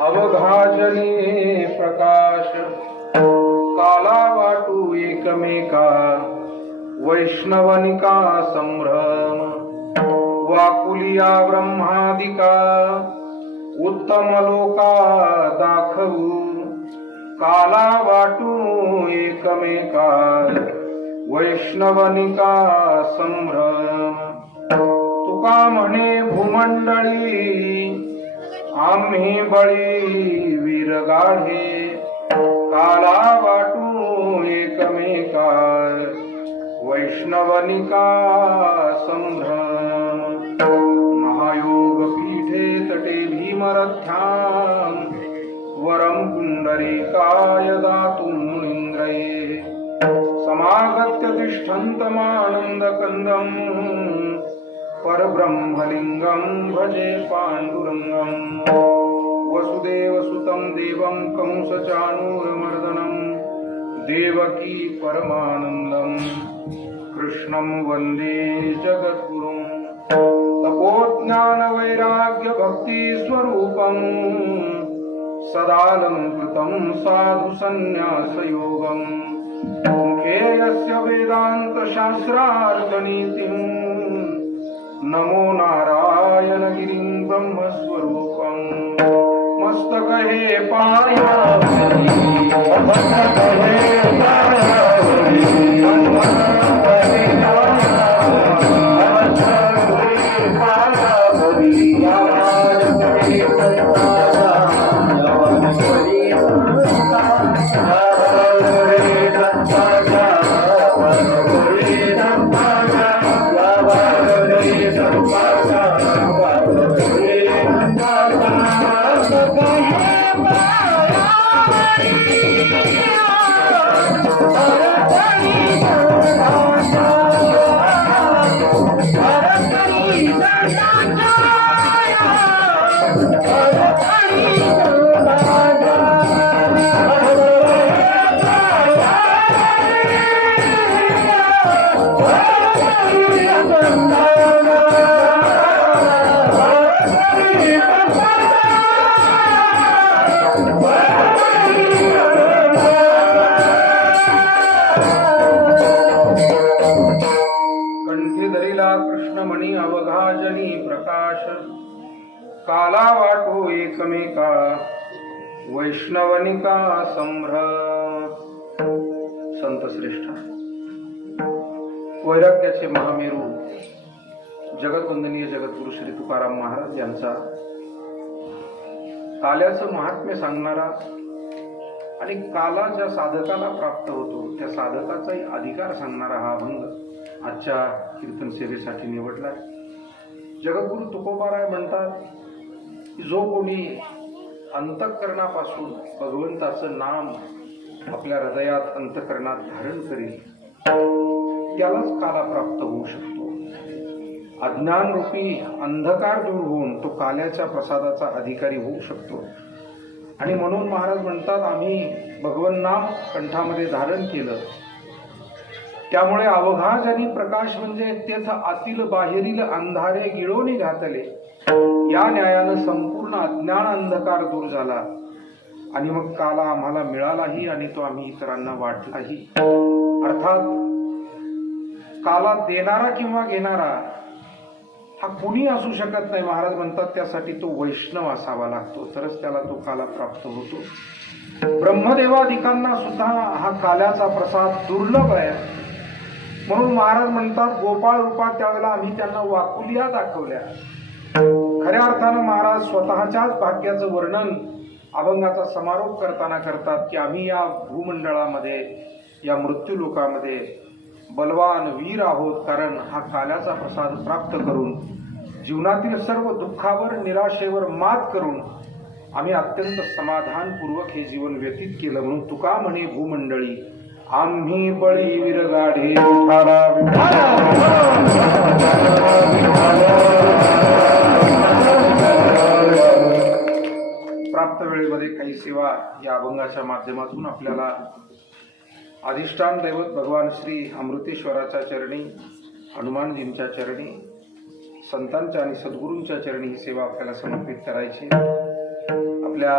अवघाजने प्रकाश काला वाटू एकमेका वैष्णवनिका संभ्रम वाकुलिया ब्रह्मादिका उत्तम लोका दाखवू काला वाटू एकमेका वैष्णवनिका संभ्रम तुका म्हणे भूमंडळी आम्ही बळी वीरगाढे काला वाटू एकमेका वैष्णवनिका संभ्रम महायोग पीठे तटे भीमरथ्यां वरं पुंडरीकाय दातुं मुनीन्द्रये समागत्य तिष्ठन्तमानन्दकन्दं परब्रह्मलिङ्गं भजे पाण्डुरङ्गं वसुदेवसुतं देवं कंसचाणूरमर्दनं देवकी परमानन्दं कृष्णं वन्दे जगद्गुरुं तपोज्ञानवैराग्यभक्तिस्वरूपं सदालङ्कृतं साधुसन्न्यासयोगं मुखे यस्य वेदान्तशास्त्रार्थनीतिं नमो नारायणगिरिं ब्रह्मस्वरूपं मस्तकहे पायावती मस्तकहे पायावती काला वाटो एकमेका वैष्णवनिका संभ्रम. संत श्रेष्ठ वैराग्याचे महामेरू जगतवंदनीय जगद्गुरु श्री तुकाराम महाराज यांचा काल्याचं महात्म्य सांगणारा आणि काला ज्या साधकाला प्राप्त होतो त्या साधकाचाही अधिकार सांगणारा हा अभंग आजच्या कीर्तन सेवेसाठी निवडलाय. जगद्गुरु तुकोबाराय म्हणतात की जो कोणी अंतःकरणापासून भगवंताचं नाम आपल्या हृदयात अंतःकरणात धारण करेल त्यालाच काला प्राप्त होऊ शकतो. अज्ञान रूपी अंधकार दूर होऊन तो काल्याच्या प्रसादाचा अधिकारी होऊ शकतो. आणि म्हणून महाराज म्हणतात आम्ही भगवन नाम कंठामध्ये धारण केलं त्यामुळे अवघा जनी प्रकाश म्हणजे तेथ आतील बाहेरील अंधारे गिळोनी घातले. या न्यायानं संपूर्ण अज्ञान अंधकार दूर झाला आणि मग काला आम्हाला मिळालाही आणि तो आम्ही इतरांना वाटलाही. अर्थात काला देणारा किंवा घेणारा हा कुणी असू शकत नाही. महाराज म्हणतात त्यासाठी तो वैष्णव असावा लागतो तरच त्याला तो काला प्राप्त होतो. ब्रह्मदेवादिकांना सुद्धा हा काल्याचा प्रसाद दुर्लभ आहे. म्हणून महाराज म्हणतात गोपाळ रूपात त्यावेळेला आम्ही त्यांना वाकुलिया दाखवल्या. खऱ्या अर्थानं महाराज स्वतःच्याच भाग्याचं वर्णन अभंगाचा समारोप करताना करतात की आम्ही या भूमंडळामध्ये या मृत्यूलोकामध्ये बलवान वीर आहोत कारण हा काल्याचा प्रसाद प्राप्त करून जीवनातील सर्व दुःखावर निराशेवर मात करून आम्ही अत्यंत समाधानपूर्वक हे जीवन व्यतीत केलं. म्हणून तुका म्हणे भूमंडळी आम्ही बळी विरगाढे प्राप्त वेळेमध्ये काही सेवा या अभंगाच्या माध्यमातून आपल्याला अधिष्ठान दैवत भगवान श्री अमृतेश्वराच्या चरणी हनुमानजींच्या चरणी संतांच्या आणि सद्गुरूंच्या चरणी ही सेवा आपल्याला समर्पित करायची. आपल्या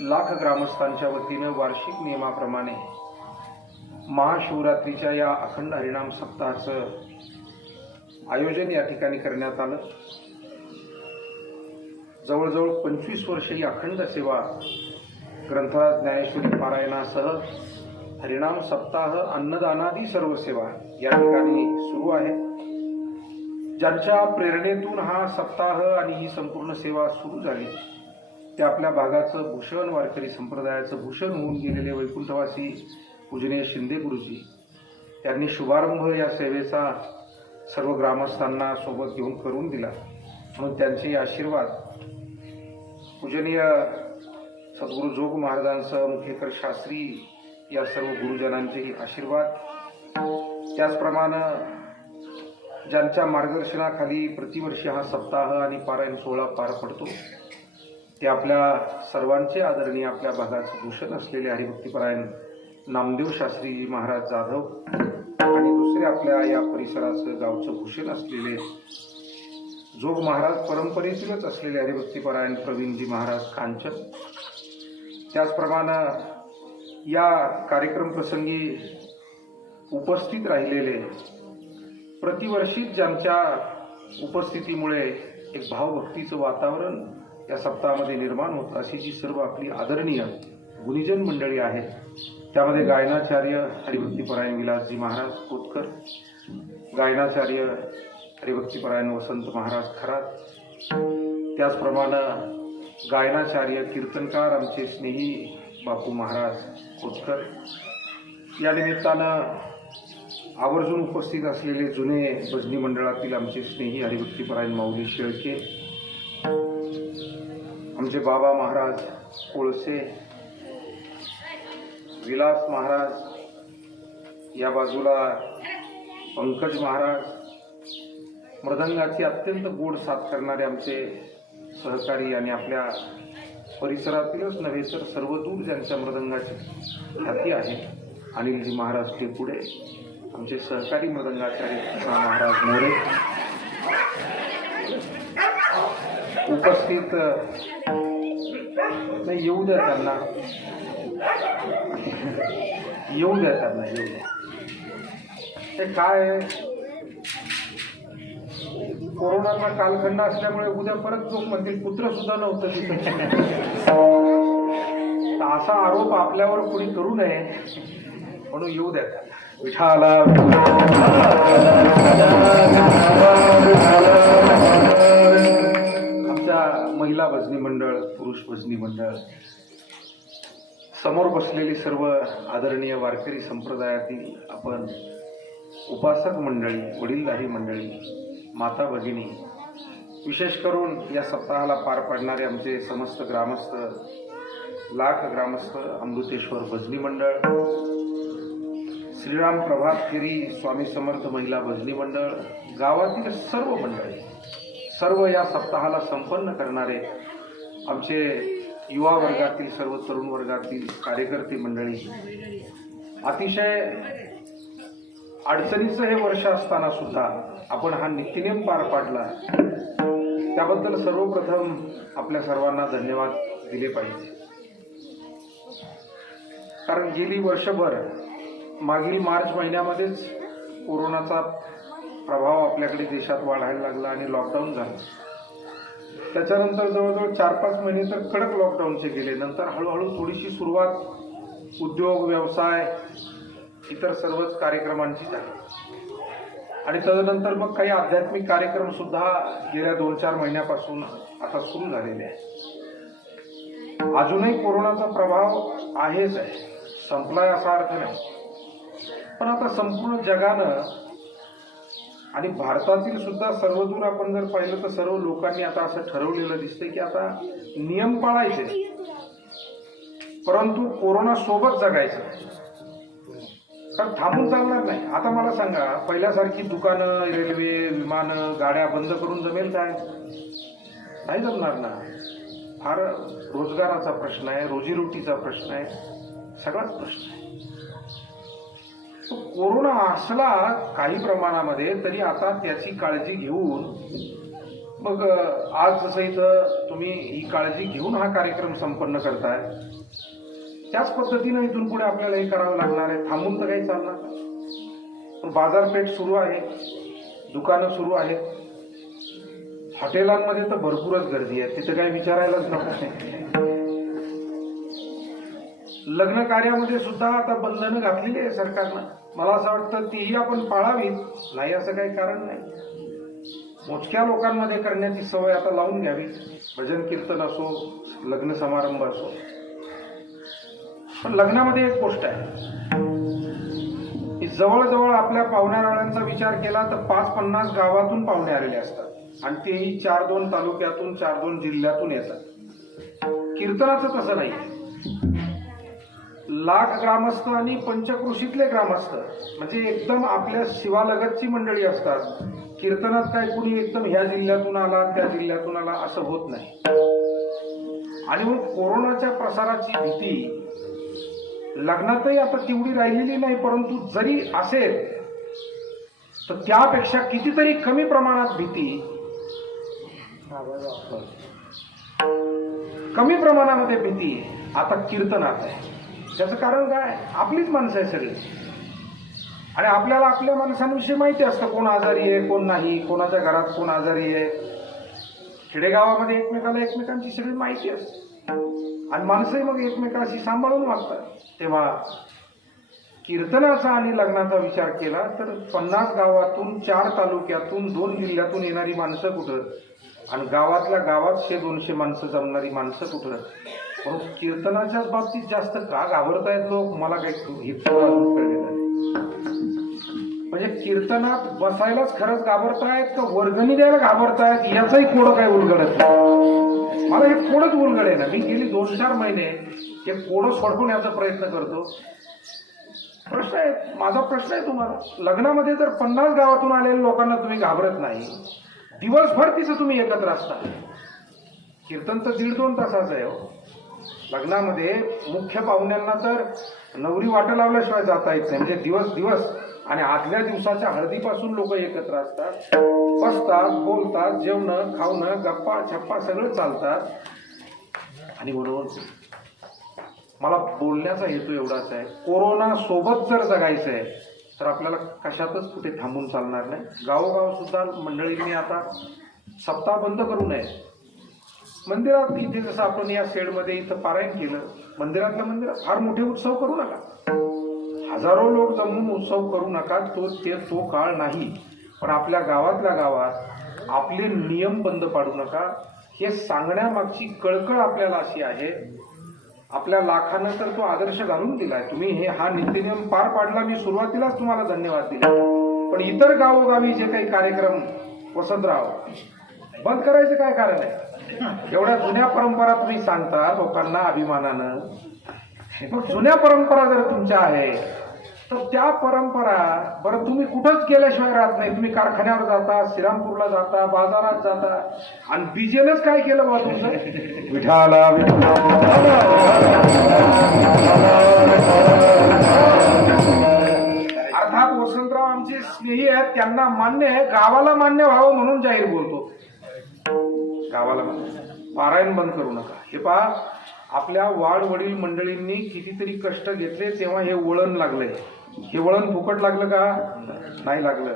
लाख ग्रामस्थांच्या वतीनं वार्षिक नियमाप्रमाणे महाशिवरात्रीच्या या अखंड हरिनाम सप्ताहाचं आयोजन या ठिकाणी करण्यात आलं. जवळजवळ 25 वर्ष ही अखंड सेवा ग्रंथराज ज्ञानेश्वरी पारायणासह हरिनाम सप्ताह अन्नदानादी सर्व सेवा या ठिकाणी सुरू आहे. ज्यांच्या प्रेरणेतून हा सप्ताह आणि ही संपूर्ण सेवा सुरू झाली ते आपल्या भागाचं भूषण वारकरी संप्रदायाचं भूषण होऊन गेलेले वैकुंठवासी पूजनीय शिंदे गुरुजी यांनी शुभारंभ या सेवेचा सर्व ग्रामस्थांना सोबत घेऊन करून दिला. म्हणून त्यांचे आशीर्वाद पूजनीय सद्गुरू जोग महाराजांसह मुखेकर शास्त्री या सर्व गुरुजनांचेही आशीर्वाद त्याचप्रमाणे ज्यांच्या मार्गदर्शनाखाली प्रतिवर्षी हा सप्ताह आणि पारायण सोहळा पार पडतो ते आपल्या सर्वांचे आदरणीय आपल्या भागाचे भूषण असलेले हरिभक्तीपरायण नामदेव शास्त्रीजी महाराज जाधव आणि दुसरे आपल्या या परिसराचं गावचं भूषण असलेले जोग महाराज परंपरेतीलच असलेले हरिभक्तीपरायण प्रवीणजी महाराज कांचन. त्याचप्रमाणे या कार्यक्रम प्रसंगी उपस्थित राहिलेले प्रतिवर्षीच ज्यांच्या उपस्थितीमुळे एक भावभक्तीचं वातावरण या सप्ताहामध्ये निर्माण होतं अशी जी सर्व आपली आदरणीय गुणीजन मंडळी आहेत त्यामध्ये गायनाचार्य हरिभक्तीपरायण विलासजी महाराज कोतकर, गायनाचार्य हरिभक्तीपरायण वसंत महाराज खरात, त्याचप्रमाणे गायनाचार्य कीर्तनकार आमचे स्नेही बापू महाराज कोतकर. या निमित्तानं आवर्जून उपस्थित असलेले जुने भजनी मंडळातील आमचे स्नेही हरिभक्तीपरायण माऊली शेळके, आमचे बाबा महाराज कोळसे, विलास महाराज, या बाजूला पंकज महाराज, मृदंगाची अत्यंत गोड साथ करणारे आमचे सहकारी आणि आपल्या परिसरातीलच नव्हे तर सर्व दूर ज्यांच्या मृदंगाची ख्याती आहे अनिलजी महाराज टेपुडे, आमचे सहकारी मृदंगाचार्य कृष्णा महाराज मोरे, उपस्थित नाही येऊ द्या त्यांना, येऊ द्या त्यांना, येऊ द्या. ते काय कोरोनाचा कालखंड असल्यामुळे उद्या परत लोक म्हणतील पुत्र सुद्धा नव्हतं तिथं. तर असा आरोप आपल्यावर कोणी करू नये म्हणून येऊ द्या. विठाला आमच्या महिला भजनी मंडळ, पुरुष भजनी मंडळ, समोर बसलेली सर्व आदरणीय वारकरी संप्रदायातील आपण उपासक मंडळी, वडीलधारी मंडळी, माता भगिनी, विशेष करून या सप्ताहाला पार पाडणारे आमचे समस्त ग्रामस्थ, लाख ग्रामस्थ, अमृतेश्वर भजनी मंडळ, श्रीराम प्रभात फेरी, स्वामी समर्थ महिला भजनी मंडळ, गावातील सर्व मंडळी, सर्व या सप्ताहाला संपन्न करणारे आमचे युवा वर्गातील, सर्व तरुण वर्गातील कार्यकर्ते मंडळी, अतिशय अडचणीचं हे वर्ष असताना सुद्धा आपण हा नित्यनेम पार पाडला, त्याबद्दल सर्वप्रथम आपल्या सर्वांना धन्यवाद दिले पाहिजे. कारण गेली वर्षभर, मागील मार्च महिन्यामध्येच कोरोनाचा प्रभाव आपल्याकडे देशात वाढायला लागला आणि लॉकडाऊन झालं. त्याच्यानंतर जवळजवळ 4-5 महिने तर कडक लॉकडाऊनचे गेले. नंतर हळूहळू थोडीशी सुरुवात उद्योग, व्यवसाय, इतर सर्वच कार्यक्रमांची झाली आणि तदनंतर मग काही आध्यात्मिक कार्यक्रम सुद्धा गेल्या 2-4 महिन्यापासून आता सुरू झालेले आहे. अजूनही कोरोनाचा प्रभाव आहेच आहे, संपलाय असा अर्थ नाही. पण आता संपूर्ण जगानं आणि भारतातील सुद्धा सर्वदूर आपण जर पाहिलं तर सर्व लोकांनी आता असं ठरवलेलं दिसतंय की आता नियम पाळायचे, परंतु कोरोना सोबत जगायचं. कारण थांबून चालणार नाही. आता मला सांगा, पहिल्यासारखी दुकानं, रेल्वे, विमानं, गाड्या बंद करून जमेल काय? नाही जमणार ना. फार रोजगाराचा प्रश्न आहे, रोजीरोटीचा प्रश्न आहे, सगळाच प्रश्न आहे. कोरोना असला काही प्रमाणामध्ये तरी आता त्याची काळजी घेऊन, मग आज जसं इथं तुम्ही ही काळजी घेऊन हा कार्यक्रम संपन्न करताय, त्याच पद्धतीनं इथून पुढे आपल्याला हे करावं लागणार आहे. थांबून तर काही चालणार नाही. बाजारपेठ सुरू आहे, दुकानं सुरू आहेत, हॉटेलांमध्ये तर भरपूरच गर्दी आहे, तिथं काही विचारायलाच नको. लग्न कार्यामध्ये सुद्धा आता बंधनं घातलेली आहे सरकारनं. मला असं वाटतं तीही आपण पाळावीत, नाही असं काही कारण नाही. मोजक्या लोकांमध्ये करण्याची सवय आता लावून घ्यावी. भजन कीर्तन असो, लग्न समारंभ असो. पण लग्नामध्ये एक गोष्ट आहे की जवळजवळ आपल्या पाहुण्याराळ्यांचा विचार केला तर 5-50 गावातून पाहुणे आलेले असतात आणि तेही 4-2 तालुक्यातून, 4-2 जिल्ह्यातून येतात. कीर्तनाचं तसं नाही. लाख ग्रामस्थ आणि पंचक्रोशीतले ग्रामस्थ म्हणजे एकदम आपल्या शिवालगतची मंडळी असतात. कीर्तनात काय कुणी एकदम ह्या जिल्ह्यातून आला, त्या जिल्ह्यातून आला असं होत नाही. आणि मग कोरोनाच्या प्रसाराची भीती लग्नातही आता तेवढी राहिलेली नाही, परंतु जरी असेल तर त्यापेक्षा कितीतरी कमी प्रमाणात भीती, कमी प्रमाणामध्ये भीती आता कीर्तनात आहे. त्याचं कारण काय? आपलीच माणसं आहे सगळी आणि आपल्याला आपल्या माणसांविषयी माहिती असतं, कोण आजारी आहे, कोण नाही, कोणाच्या घरात कोण आजारी आहे. खेडेगावामध्ये एकमेकांची सगळी माहिती असते आणि माणसंही मग एकमेकांशी सांभाळून वागतात. तेव्हा कीर्तनाचा आणि लग्नाचा विचार केला तर 50 गावातून, 4 तालुक्यातून, 2 जिल्ह्यातून येणारी माणसं कुठं आणि गावातल्या गावात 100-200 माणसं जमणारी माणसं कुठं. म्हणून कीर्तनाच्याच बाबतीत जास्त का घाबरतायत लोक, मला काही कळलेलं नाही. म्हणजे कीर्तनात बसायलाच खरंच घाबरतायत का वर्गणी द्यायला घाबरतायत याचंही कोडं काय उलगडत नाही. मला हे कोडच उलगड आहे ना. मी गेली 2-4 महिने हे कोडं सोडवण्याचा प्रयत्न करतो. प्रश्न आहे, माझा प्रश्न आहे तुम्हाला, लग्नामध्ये जर 50 गावातून आलेल्या लोकांना तुम्ही घाबरत नाही, दिवसभर तिचं तुम्ही एकत्र असता. कीर्तन तर 1.5-2 तासाचं आहे हो. लग्नामध्ये मुख्य पाहुण्यांना तर नवरी वाटा लावल्याशिवाय जाता येत नाही. म्हणजे दिवस आणि आदल्या दिवसाच्या हळदीपासून लोक एकत्र असतात, बसतात, बोलतात, जेवणं, खावणं, गप्पा छप्पा सगळं चालतात. आणि म्हणून मला बोलण्याचा हेतू एवढाच आहे, कोरोना सोबत जर जगायचं आहे तर आपल्याला कशातच कुठे थांबून चालणार नाही. गावोगाव सुद्धा मंडळींनी आता सप्ताह बंद करू नये. मंदिरात इथे जसं आपण या शेडमध्ये इथं पारायण केलं, मंदिरातल्या मंदिरात फार मोठे उत्सव करू नका, हजारो लोक जमून उत्सव करू नका, तो काळ नाही. पण आपल्या गावातल्या गावात आपले नियम बंद पाडू नका. हे सांगण्यामागची कळकळ आपल्याला अशी आहे, आपल्या लाखानं तर तो आदर्श घालून दिलाय. तुम्ही हा नित्यनियम पार पाडला, मी सुरुवातीलाच तुम्हाला धन्यवाद दिले. पण इतर गावोगावी जे काही कार्यक्रम वसंतराव बंद करायचं काय कारण आहे? एवढ्या जुन्या परंपरा तुम्ही सांगता लोकांना अभिमानानं. मग जुन्या परंपरा जर तुमच्या आहे तर त्या परंपरा बरं तुम्ही कुठंच गेल्याशिवाय राहत नाही. तुम्ही कारखान्यावर जाता, श्रीरामपूरला जाता, बाजारात जाता, आणि बीजेनच काय केलं बा तुमचं? विठाला अर्थात वसंतराव आमचे स्नेही आहेत, त्यांना मान्य आहे, गावाला मान्य व्हावं म्हणून जाहीर बोलतो. गावाला पारायण बंद करू नका. हे पहा, आपल्या वाड वडील मंडळींनी कितीतरी कष्ट घेतले तेव्हा हे वळण लागलंय. हे वळण फुकट लागलं का? नाही लागलं.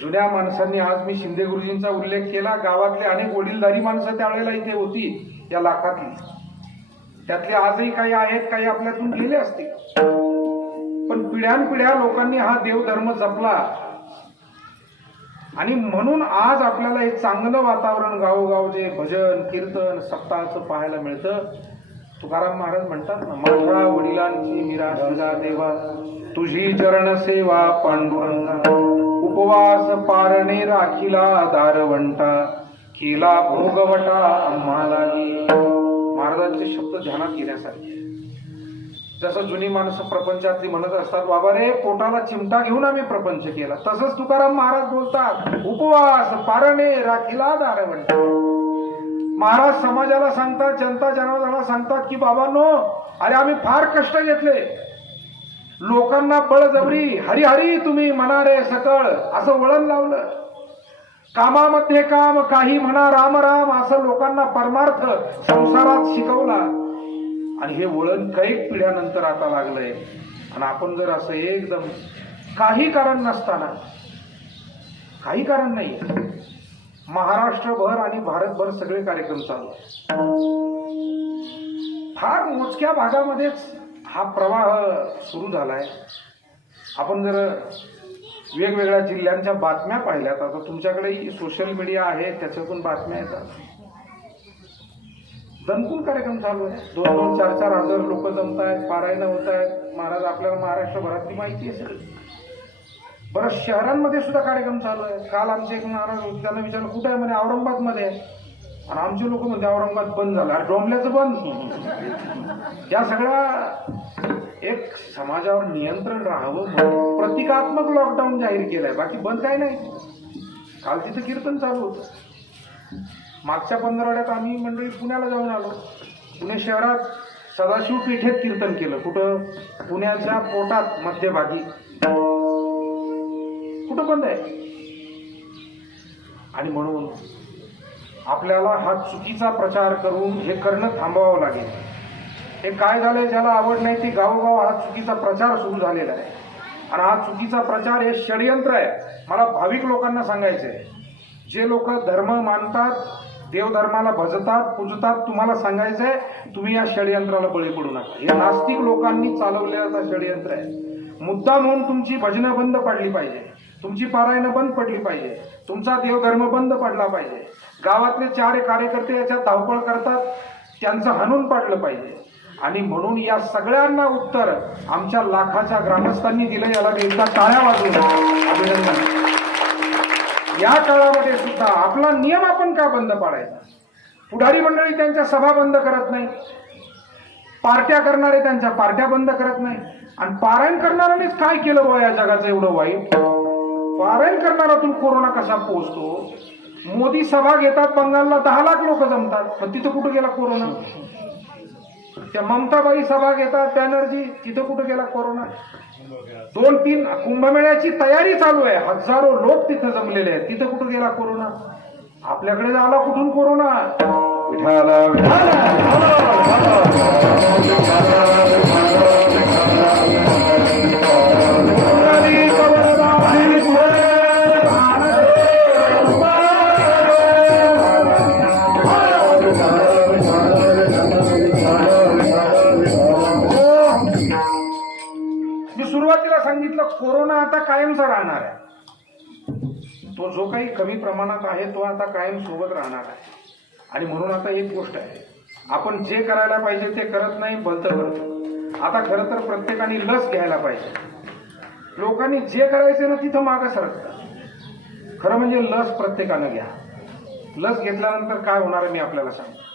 जुन्या माणसांनी, आज मी शिंदे गुरुजींचा उल्लेख केला, गावातले अनेक वडीलधारी माणसं त्यावेळेला इथे होती या लाखातली. त्यातले आजही काही आहेत, काही आपल्यातून गेले असतील. पण पिढ्यानपिढ्या लोकांनी हा देवधर्म जपला आणि म्हणून आज आपल्याला एक चांगलं वातावरण गावोगाव जे भजन कीर्तन सप्ताहाचं पाहायला मिळतं. तुकाराम महाराज म्हणतात ना, माझ्या वडिलांची निराशा देवा, तुझी चरण सेवा पांडुरंगा, उपवास पारणे राखिला दारवंटा, केला भोगवटा आम्हाला. महाराजांचे शब्द ध्यानात घेण्यासारखे. जसं जुनी माणसं प्रपंचातली म्हणत असतात, बाबा रे पोटाला चिमटा घेऊन आम्ही प्रपंच केला, तसंच तुकाराम महाराज बोलतात, उपवास पारणे राखिला दारवंटा. महाराज समाजाला सांगतात, जनता जनार्दनाला सांगतात की बाबांनो, अरे आम्ही फार कष्ट घेतले, लोकांना बळजबरी हरिहरी तुम्ही म्हणा रे सकळ असं वळण लावलं, कामामध्ये काम काही म्हणा राम राम असं लोकांना परमार्थ संसारात शिकवला. आणि हे वळण कैक पिढ्यानंतर आता लागलंय. आणि आपण जर असं एकदम काही कारण नसताना, काही कारण नाही, महाराष्ट्रभर आणि भारतभर सगळे कार्यक्रम चालू, फार मोजक्या भागामध्येच हा प्रवाह सुरू झालाय. आपण जर वेगवेगळ्या जिल्ह्यांच्या बातम्या पाहिल्यात, आता तुमच्याकडे सोशल मीडिया आहे, त्याच्यातून बातम्या येतात, दणकून कार्यक्रम चालू आहे. 2-2, 4-4 हजार लोक जमत आहेत, पारायण होत आहेत. महाराज आपल्याला महाराष्ट्रभरातली माहिती आहे सगळी. बरं, शहरांमध्ये सुद्धा कार्यक्रम चालू आहे. काल आमचे एक महाराज होते, त्यांना विचारलं कुठे आहे? म्हणे औरंगाबाद मध्ये आहे. आणि आमचे लोक म्हणते औरंगाबाद बंद झालं. अरे डोंबल्याचं बंद. या सगळ्या एक समाजावर नियंत्रण राहावं म्हणून प्रतिकात्मक लॉकडाऊन जाहीर केलंय, बाकी बंद काय नाही. काल तिथं कीर्तन चालू होतं. मागच्या 15 आठवड्यात आम्ही मंडळी पुण्याला जाऊन आलो. पुणे शहरात सदाशिव पेठेत कीर्तन केलं. कुठं? पुण्याच्या पोटात मध्यभागी. कुठं बंद आहे? आणि म्हणून आपल्याला हा चुकीचा प्रचार करून हे करणं थांबवावं लागेल. हे काय झालंय, ज्याला आवड नाही ते गावोगाव हा चुकीचा प्रचार सुरू झालेला आहे. आणि हा चुकीचा प्रचार हे षडयंत्र आहे. मला भाविक लोकांना सांगायचंय, जे लोक धर्म मानतात, देवधर्माला भजतात, पूजतात, तुम्हाला सांगायचंय, तुम्ही या षडयंत्राला बळी पडू नका. हे नास्तिक लोकांनी चालवलेलं षडयंत्र आहे. मुद्दा म्हणून तुमची भजनं बंद पडली पाहिजे, तुमची पारायणं बंद पडली पाहिजे, तुमचा देवधर्म बंद पडला पाहिजे. गावातले 4 कार्यकर्ते याच्यात धावपळ करतात, त्यांचं हाणून पाडलं पाहिजे. आणि म्हणून या सगळ्यांना उत्तर आमच्या लाखाच्या ग्रामस्थांनी दिलं. याला एकदा टाळ्या वाजवून अभिनंदन. या काळामध्ये सुद्धा आपला नियम आपण का बंद पाडायचा? पुढारी मंडळी त्यांच्या सभा बंद करत नाही, पार्ट्या करणारे त्यांच्या पार्ट्या बंद करत नाही. आणि पारायण करणाऱ्यांनीच काय केलं बा या जगाचं एवढं वाईट? पारायण करणारातून कोरोना कसा पोहोचतो? मोदी सभा घेतात बंगालला, 10 लाख लोक जमतात, पण तिथं कुठं गेला कोरोना? त्या ममताबाई सभा घेतात बॅनर्जी, तिथं कुठं गेला कोरोना? 2-3 कुंभमेळ्याची तयारी चालू आहे, हजारो लोक तिथं जमलेले आहेत, तिथं कुठं गेला कोरोना? आपल्याकडे आला कुठून कोरोना? विठाला विठाला सुरुवातीला सांगितलं कोरोना आता कायमचा राहणार आहे. तो जो काही कमी प्रमाणात आहे तो आता कायम सोबत राहणार आहे. आणि म्हणून आता एक गोष्ट आहे, आपण जे करायला पाहिजे ते करत नाही, भलतं करतो. आता खरं तर प्रत्येकाने लस घ्यायला पाहिजे. लोकांनी जे करायचं ना तिथं मागं सरकतं. खरं म्हणजे लस प्रत्येकानं घ्या. लस घेतल्यानंतर काय होणार आहे मी आपल्याला सांगतो.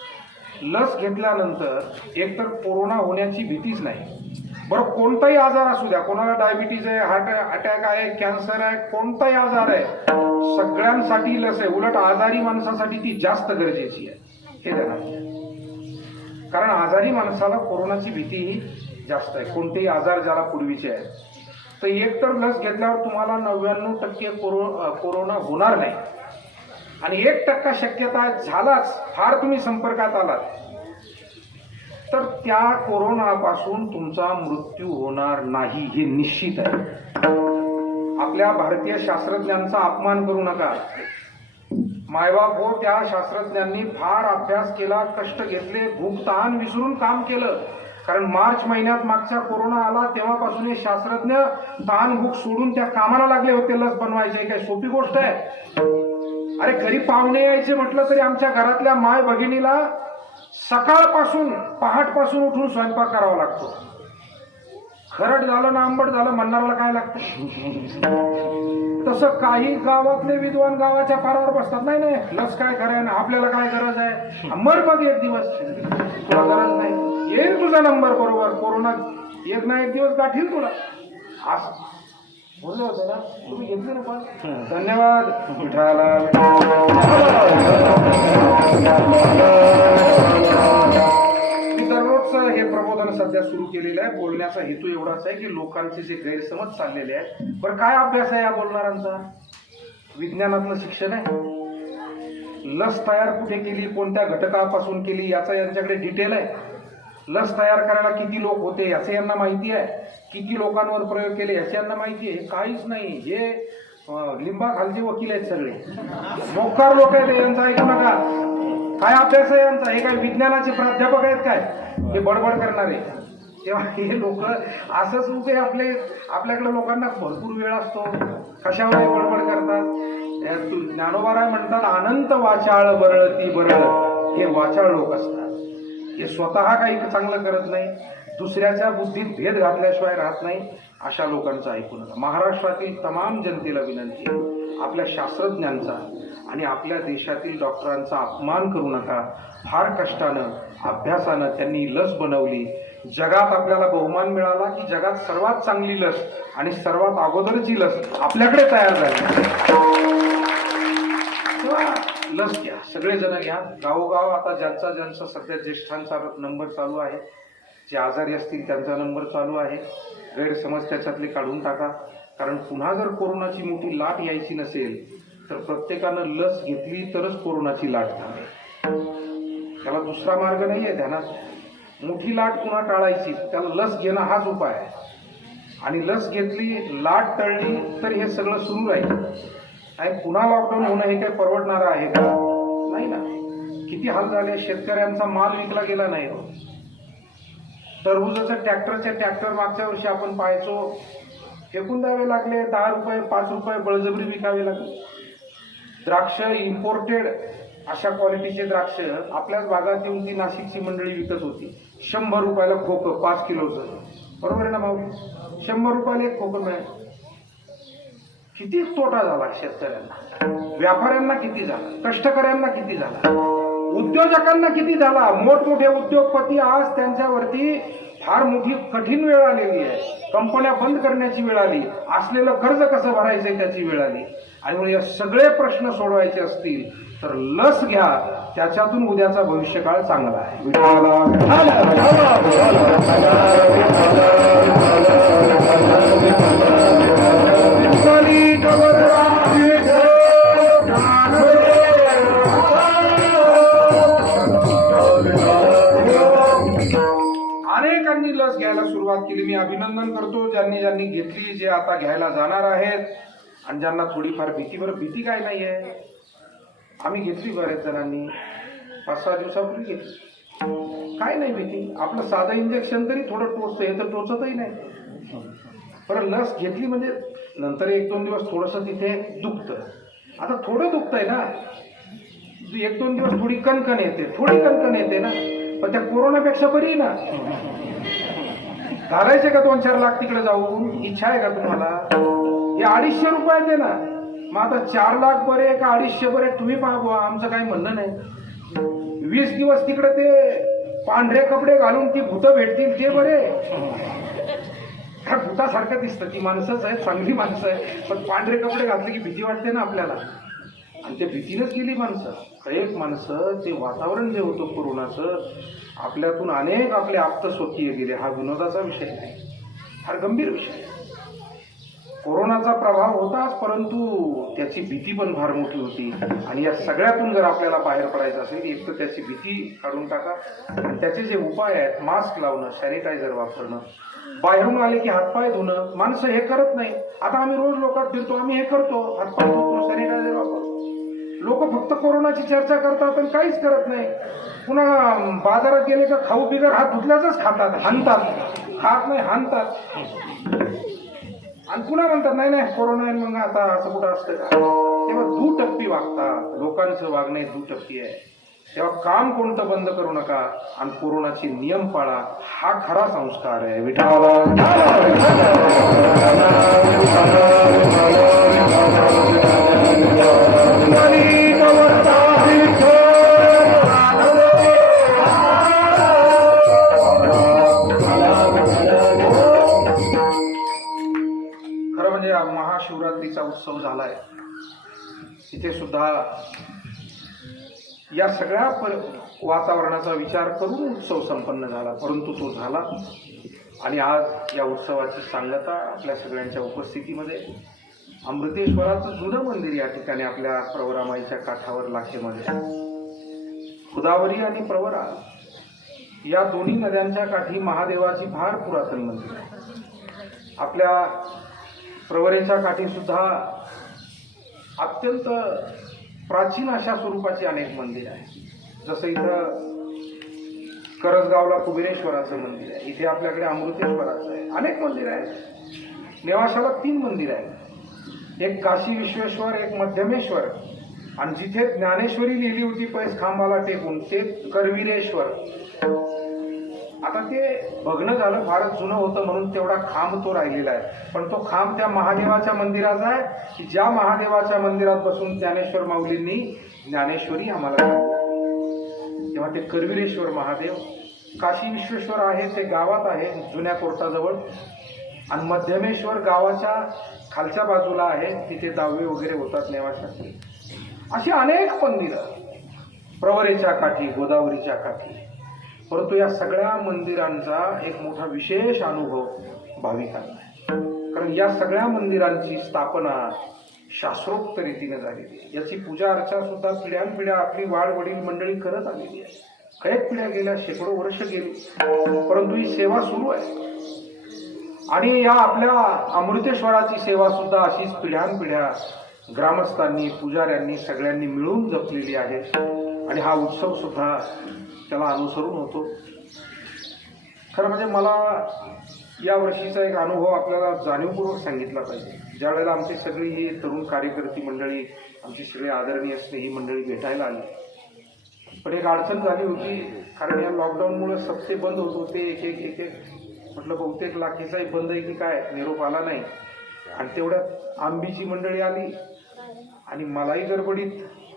लस घेतल्यानंतर एकतर कोरोना होण्याची भीतीच नाही. बरं, कोणताही आजार असू द्या, कोणाला डायबिटीज आहे, हार्ट अटॅक आहे, कॅन्सर आहे, कोणताही आजार आहे, सगळ्यांसाठी लस आहे. उलट आजारी माणसासाठी ती जास्त गरजेची आहे, हे ध्यानात घ्या. कारण आजारी माणसाला कोरोनाची भीतीही जास्त आहे. कोणतेही आजार ज्याला पूर्वीचे आहेत, तर एक तर लस घेतल्यावर तुम्हाला 99% कोरोना होणार नाही. आणि 1% शक्यता झालाच, फार तुम्ही संपर्कात आलात तर त्या कोरोनापासून तुमचा मृत्यू होणार नाही, हे निश्चित आहे. आपल्या भारतीय शास्त्रज्ञांचा अपमान करू नका. मायबाप हो, त्या शास्त्रज्ञांनी फार अभ्यास केला, कष्ट घेतले, भूक तहान विसरून काम केलं. कारण मार्च महिन्यात मागचा कोरोना आला तेव्हापासून हे शास्त्रज्ञ तहान भूक सोडून त्या कामाला लागले होते. लस बनवायचे काही सोपी गोष्ट आहे? अरे, घरी पाहुणे यायचे म्हटलं तरी आमच्या घरातल्या माय भगिनीला सकाळपासून पहाटपासून उठून स्वयंपाक करावा लागतो. खरड झालं ना आंबट झालं म्हणणाऱ्याला काय लागतं. तसं काही गावातले विद्वान गावाच्या पारावर बसतात, नाही नाही लस काय कराय ना, आपल्याला काय गरज आहे, मर बघ एक दिवस, तुला गरज नाही, येईल तुझा नंबर बरोबर, कोरोना एक ना एक दिवस गाठील तुला. असं बोललं होतं ना, तुम्ही घेतले ना पण. धन्यवाद विठाला. मी दररोजचं हे प्रबोधन सध्या सुरू केलेलं आहे. बोलण्याचा हेतू एवढाच आहे की लोकांचे जे गैरसमज चाललेले आहेत. बरं, काय अभ्यास आहे या बोलणाऱ्यांचा? विज्ञानातलं शिक्षण आहे. लस तयार कुठे केली, कोणत्या घटकापासून केली याचा यांच्याकडे डिटेल आहे. लस तयार करायला किती लोक होते याचे यांना माहिती आहे. किती लोकांवर प्रयोग केले याचे यांना माहिती आहे. काहीच नाही. हे लिंबाखालचे वकील आहेत सगळे, मोकार लोक आहेत. यांचा ऐकू नका. काय अभ्यास आहे यांचा? हे काय विज्ञानाचे प्राध्यापक आहेत काय हे बडबड करणारे? तेव्हा हे लोक असंच उभे आपल्याकडे लोकांना भरपूर वेळ असतो, कशावर हे बडबड करतात. ज्ञानोबाराय म्हणतात, अनंत वाचाळ बरळती बरळ. हे वाचाळ लोक असतात. हे स्वतः काही चांगलं करत नाही, दुसऱ्याच्या बुद्धीत भेद घातल्याशिवाय राहत नाही. अशा लोकांचं ऐकू नका. महाराष्ट्रातील तमाम जनतेला विनंती आहे, आपल्या शास्त्रज्ञांचा आणि आपल्या देशातील डॉक्टरांचा अपमान करू नका. फार कष्टानं अभ्यासानं त्यांनी लस बनवली. जगात आपल्याला बहुमान मिळाला की जगात सर्वात चांगली लस आणि सर्वात अगोदरची लस आपल्याकडे तयार झाली. लस घ्या, सगळेजण घ्या. गावोगाव आता ज्यांचा सध्या ज्येष्ठांचा नंबर चालू आहे, जे आजारी असतील त्यांचा नंबर चालू आहे. गैरसमज त्याच्यातले काढून टाका. कारण पुन्हा जर कोरोनाची मोठी लाट यायची नसेल तर प्रत्येकानं लस घेतली तरच कोरोनाची लाट थांबेल. त्याला दुसरा मार्ग नाही आहे. ध्यानात, मोठी लाट पुन्हा टाळायची त्याला लस घेणं हाच उपाय आहे. आणि लस घेतली, लाट टळली तर हे सगळं सुरू राहील. आणि पुन्हा लॉकडाऊन होणं हे काही परवडणारं आहे का? नाही ना. किती हाल झाले. शेतकऱ्यांचा माल विकला गेला नाही. टरबुजाचं ट्रॅक्टर मागच्या वर्षी आपण पाहायचो फेकून द्यावे लागले. 10 रुपये 5 रुपये बळजबरी विकावे लागले. द्राक्ष इम्पोर्टेड अशा क्वालिटीचे द्राक्ष आपल्याच भागात येऊन ती नाशिकची मंडळी विकत होती. 100 रुपयाला खोकं 5 किलोचं. बरोबर आहे ना भाऊ? 100 रुपयाला एक खोकं मिळेल. किती तोटा झाला शेतकऱ्यांना, व्यापाऱ्यांना किती झाला, कष्टकऱ्यांना किती झाला, उद्योजकांना किती झाला. मोठमोठे उद्योगपती आज त्यांच्यावरती फार मोठी कठीण वेळ आलेली आहे. कंपन्या बंद करण्याची वेळ आली. असलेलं कर्ज कसं भरायचं त्याची वेळ आली. आणि म्हणून या सगळे प्रश्न सोडवायचे असतील तर लस घ्या. त्याच्यातून उद्याचा भविष्यकाळ चांगला आहे. अनेकांनी लस घ्यायला सुरुवात केली. मी अभिनंदन करतो ज्यांनी ज्यांनी घेतली, जे आता घ्यायला जाणार आहेत आणि ज्यांना थोडीफार भीती काय नाहीये. आम्ही घेतली बऱ्याच जणांनी, 5-6 दिवसापूर्वी घेतली. काय नाही भीती. आपलं साधं इंजेक्शन तरी थोडं टोचतं, हे तर टोचतही नाही. पण लस घेतली म्हणजे नंतर 1-2 दिवस थोडंसं तिथे दुखतं. आता थोडं दुखतंय ना, 1-2 दिवस थोडी कणकण येते ना, पण त्या कोरोनापेक्षा बरी ना. घालायचे का 2-4 लाख तिकडे जाऊन? इच्छा आहे का तुम्हाला? हे 250 रुपयात आहे ना. मग आता 4 लाख बरे का 250 बरे तुम्ही पाहा, आमचं काही म्हणणं नाही. 20 दिवस तिकडे ते पांढरे कपडे घालून ती भूतं भेटतील ते बरे. भूतासारखं दिसतं, ती माणसंच आहे, चांगली माणसं आहे, पण पांढरे कपडे घातले की भीती वाटते ना आपल्याला. आणि ते भीतीनंच गेली माणसं. एक माणसं ते वातावरण जे होतं कोरोनाचं, आपल्यातून अनेक आपले आप्त स्वकीय गेले. हा विनोदाचा विषय नाही, फार गंभीर विषय. कोरोनाचा प्रभाव होताच, परंतु त्याची भीती पण फार मोठी होती. आणि या सगळ्यातून जर आपल्याला बाहेर पडायचं असेल, एक तर त्याची भीती काढून टाका, आणि त्याचे जे उपाय आहेत, मास्क लावणं, सॅनिटायझर वापरणं, बाहेरून आले की हातपाय धुणं. माणसं हे करत नाही. आता आम्ही रोज लोकात फिरतो, आम्ही हे करतो, हातपाय धुतो, सॅनिटायझर वापरतो. लोक फक्त कोरोनाची चर्चा करतात आणि काहीच करत नाही. पुन्हा बाजारात गेले का खाऊ बिगर हात धुतल्याच खातात, हाणतात, खात नाही हाणतात, आणि पुन्हा म्हणतात नाही नाही कोरोना आहे, मग आता असं कुठं असतं का? तेव्हा दुटप्पी वागतात. लोकांचं वागणे दुटप्पी आहे. तेव्हा काम कोणतं बंद करू नका आणि कोरोनाचे नियम पाळा. हा खरा संस्कार आहे. खरं म्हणजे महाशिवरात्रीचा उत्सव झालाय, तिथे सुद्धा या सगळ्या वातावरणाचा विचार करून उत्सव संपन्न झाला, परंतु तो झाला. आणि आज या उत्सवाची सांगता आपल्या सगळ्यांच्या उपस्थितीमध्ये अमृतेश्वराचं जुनं मंदिर या ठिकाणी आपल्या प्रवरामाईच्या काठावर लाखेमध्ये. गोदावरी आणि प्रवरा या दोन्ही नद्यांच्या काठी महादेवाची फार पुरातन मंदिर आहे. आपल्या प्रवरेच्या काठी सुद्धा अत्यंत प्राचीन अशा स्वरूपाची अनेक मंदिर आहे. जसं इथं करसगावला कुबेरेश्वराचं मंदिर आहे, इथे आपल्याकडे अमृतेश्वराचं आहे, अनेक मंदिर आहेत. नेवाशाला 3 मंदिर आहेत, एक काशी विश्वेश्वर, एक मध्यमेश्वर, आणि जिथे ज्ञानेश्वरी लिहिली होती पैस खांबाला टेकून ते करवीरेश्वर. आता ते बघणं झालं, फारच जुनं होतं म्हणून तेवढा खांब तो राहिलेला आहे, पण तो खांब त्या महादेवाच्या मंदिराचा आहे की ज्या महादेवाच्या मंदिरात बसून ज्ञानेश्वर माऊलींनी ज्ञानेश्वरी आम्हाला सांगितली. तेव्हा ते करवीरेश्वर महादेव. काशी विश्वेश्वर आहे ते गावात आहे जुन्या कोर्टाजवळ, आणि मध्यमेश्वर गावाच्या खालच्या बाजूला आहे, तिथे दहावे वगैरे होतात नेवासाठी. अशी अनेक मंदिरं प्रवरेच्या काठी, गोदावरीच्या काठी. परंतु या सगळ्या मंदिरांचा एक मोठा विशेष अनुभव भाविकांना आहे, कारण या सगळ्या मंदिरांची स्थापना शास्त्रोक्त रीतीने झालेली आहे. याची पूजा अर्चा सुद्धा पिढ्यानपिढ्या आपली वाडवडील मंडळी करत आलेली आहे. कैक पिढ्या गेल्या, शेकडो वर्ष गेली, परंतु ही सेवा सुरू आहे. आणि या आपल्या अमृतेश्वराची सेवा सुद्धा अशीच पिढ्यानपिढ्या ग्रामस्थांनी, पुजाऱ्यांनी, सगळ्यांनी मिळून जपलेली आहे. आणि हा उत्सव सुद्धा त्याला अनुसरून होतो. खरं म्हणजे मला या वर्षीचा एक अनुभव आपल्याला जाणीवपूर्वक सांगितला पाहिजे. ज्या वेळेला आमची सगळी ही तरुण कार्यकर्ती मंडळी, आमची सगळी आदरणीय स्नेही मंडळी भेटायला आली, पण एक अडचण झाली होती, कारण या लॉकडाऊनमुळे सबसे बंद होत होते. एक म्हटलं बहुतेक लाखेचाही बंद आहे की काय, निरोप आला नाही. आणि तेवढ्यात आंबीची मंडळी आली आणि मलाही गडबडीत,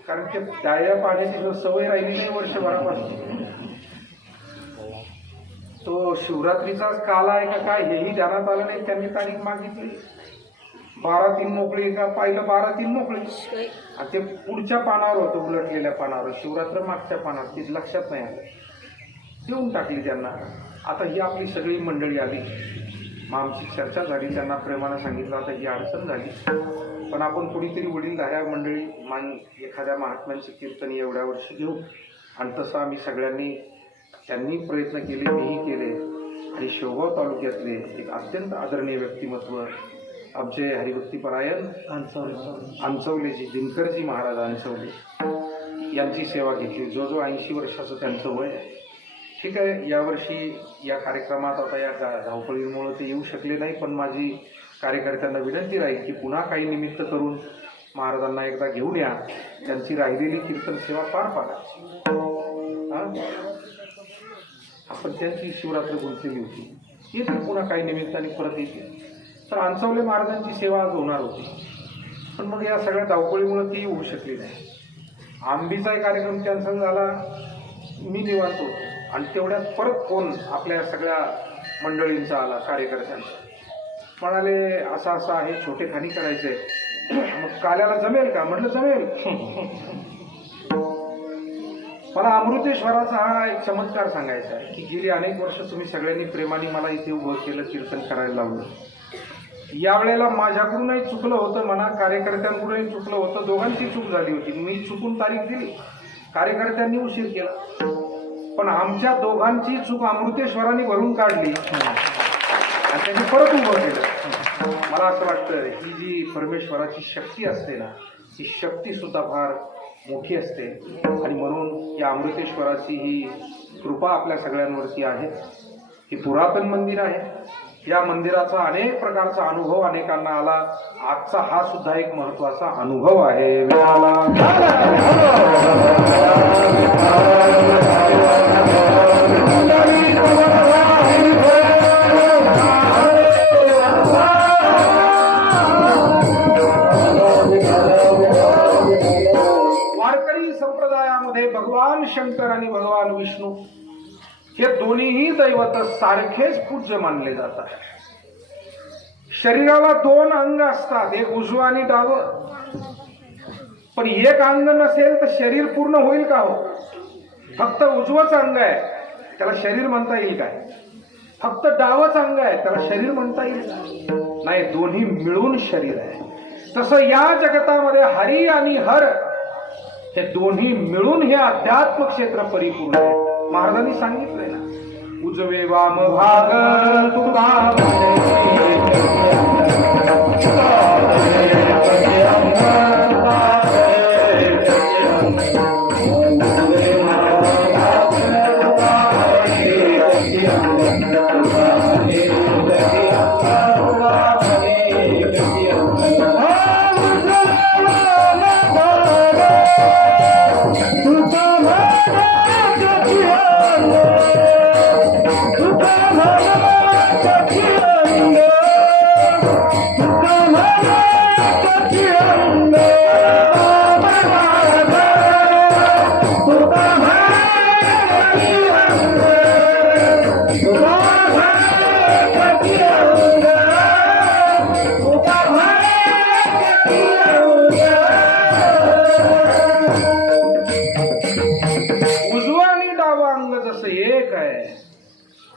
कारण त्या डाळ्या पाण्याची सवय राहिली नाही वर्षभरापासून. तो शिवरात्रीचाच काल आहे का काय हेही ध्यानात आलं नाही. त्यांनी तारीख मागितली, 12/3 मोकळी का, पाहिलं 12/3 मोकळी, आणि ते पुढच्या पानावर होतं, उलटलेल्या पानावर, शिवरात्र मागच्या पानावर, ते लक्षात नाही आलं, देऊन टाकली त्यांना. आता ही आपली सगळी मंडळी आली, मग आमची चर्चा झाली, त्यांना प्रेमानं सांगितलं आता ही अडचण झाली, पण आपण थोडीतरी वडीलधाऱ्या मंडळी एखाद्या महात्म्यांचे कीर्तन एवढ्या वर्षी घेऊ. आणि तसं आम्ही सगळ्यांनी, त्यांनी प्रयत्न केले, मीही केले. आणि शेवगाव तालुक्यातले एक अत्यंत आदरणीय व्यक्तिमत्व आमचे हरिभक्तीपरायण अंचवलेजी दिनकरजी महाराज अंचवले यांची सेवा घेतली. जो 80 वर्षाचं त्यांचं वय आहे. ठीक आहे, यावर्षी या कार्यक्रमात आता या धावपळीमुळे ते येऊ शकले नाही, पण माझी कार्यकर्त्यांना विनंती राहील की पुन्हा काही निमित्त करून महाराजांना एकदा घेऊन या, त्यांची राहिलेली कीर्तन सेवा पार पाडा. आपण त्यांची शिवरात्र गुंतलेली होती, येतील पुन्हा काही निमित्ताने परत येतील. तर अंचवले महाराजांची सेवा आज होणार होती, पण मग या सगळ्या धावपळीमुळे ती होऊ शकली नाही. आंबीचाही कार्यक्रम कॅन्सल झाला, मी निवांत होतो, आणि तेवढ्यात परत फोन आपल्या सगळ्या मंडळींचा आला, कार्यकर्त्यांचा. म्हणाले असं असं आहे, छोटे खाणी करायचे, मग काल्याला जमेल का? म्हटलं जमेल. मला अमृतेश्वराचा हा एक चमत्कार सांगायचा आहे की गेली अनेक वर्ष तुम्ही सगळ्यांनी प्रेमाने मला इथे उभं केलं, कीर्तन करायला लावलं. यावेळेला माझ्याकडूनही चुकलं होतं, म्हणा कार्यकर्त्यांकडूनही चुकलं होतं, दोघांची चूक झाली होती. मी चुकून तारीख दिली, कार्यकर्त्यांनी उशीर केला, पण आमच्या दोघांची चूक अमृतेश्वरांनी भरून काढली आणि त्यांनी परत उभं केलं. मला असं वाटतं ही जी परमेश्वराची शक्ती असते ना, ही शक्ती सुद्धा फार मोठी असते, आणि म्हणून या अमृतेश्वराची ही कृपा आपल्या सगळ्यांवरती आहे. हे पुरातन मंदिर आहे, या मंदिराचा अनेक प्रकारचा अनुभव अनेकांना आला. आजचा हा सुद्धा एक महत्वाचा अनुभव आहे. वारकरी संप्रदायामध्ये भगवान शंकर आणि भगवान विष्णू हे दोन्हीही दैवत सारखेच पूज्य मानले जातात. शरीराला दोन अंग असतात, एक उजवं आणि डावं. पण एक अंग नसेल तर शरीर पूर्ण होईल का हो? फक्त उजवंच अंग आहे, त्याला शरीर म्हणता येईल काय? फक्त डावच अंग आहे, त्याला शरीर म्हणता येईल नाही? दोन्ही मिळून शरीर आहे. तसं या जगतामध्ये हरी आणि हर हे दोन्ही मिळून हे अध्यात्म क्षेत्र परिपूर्ण आहे. महाराजांनी सांगितलंय ना, उजवे वाम भाग तुका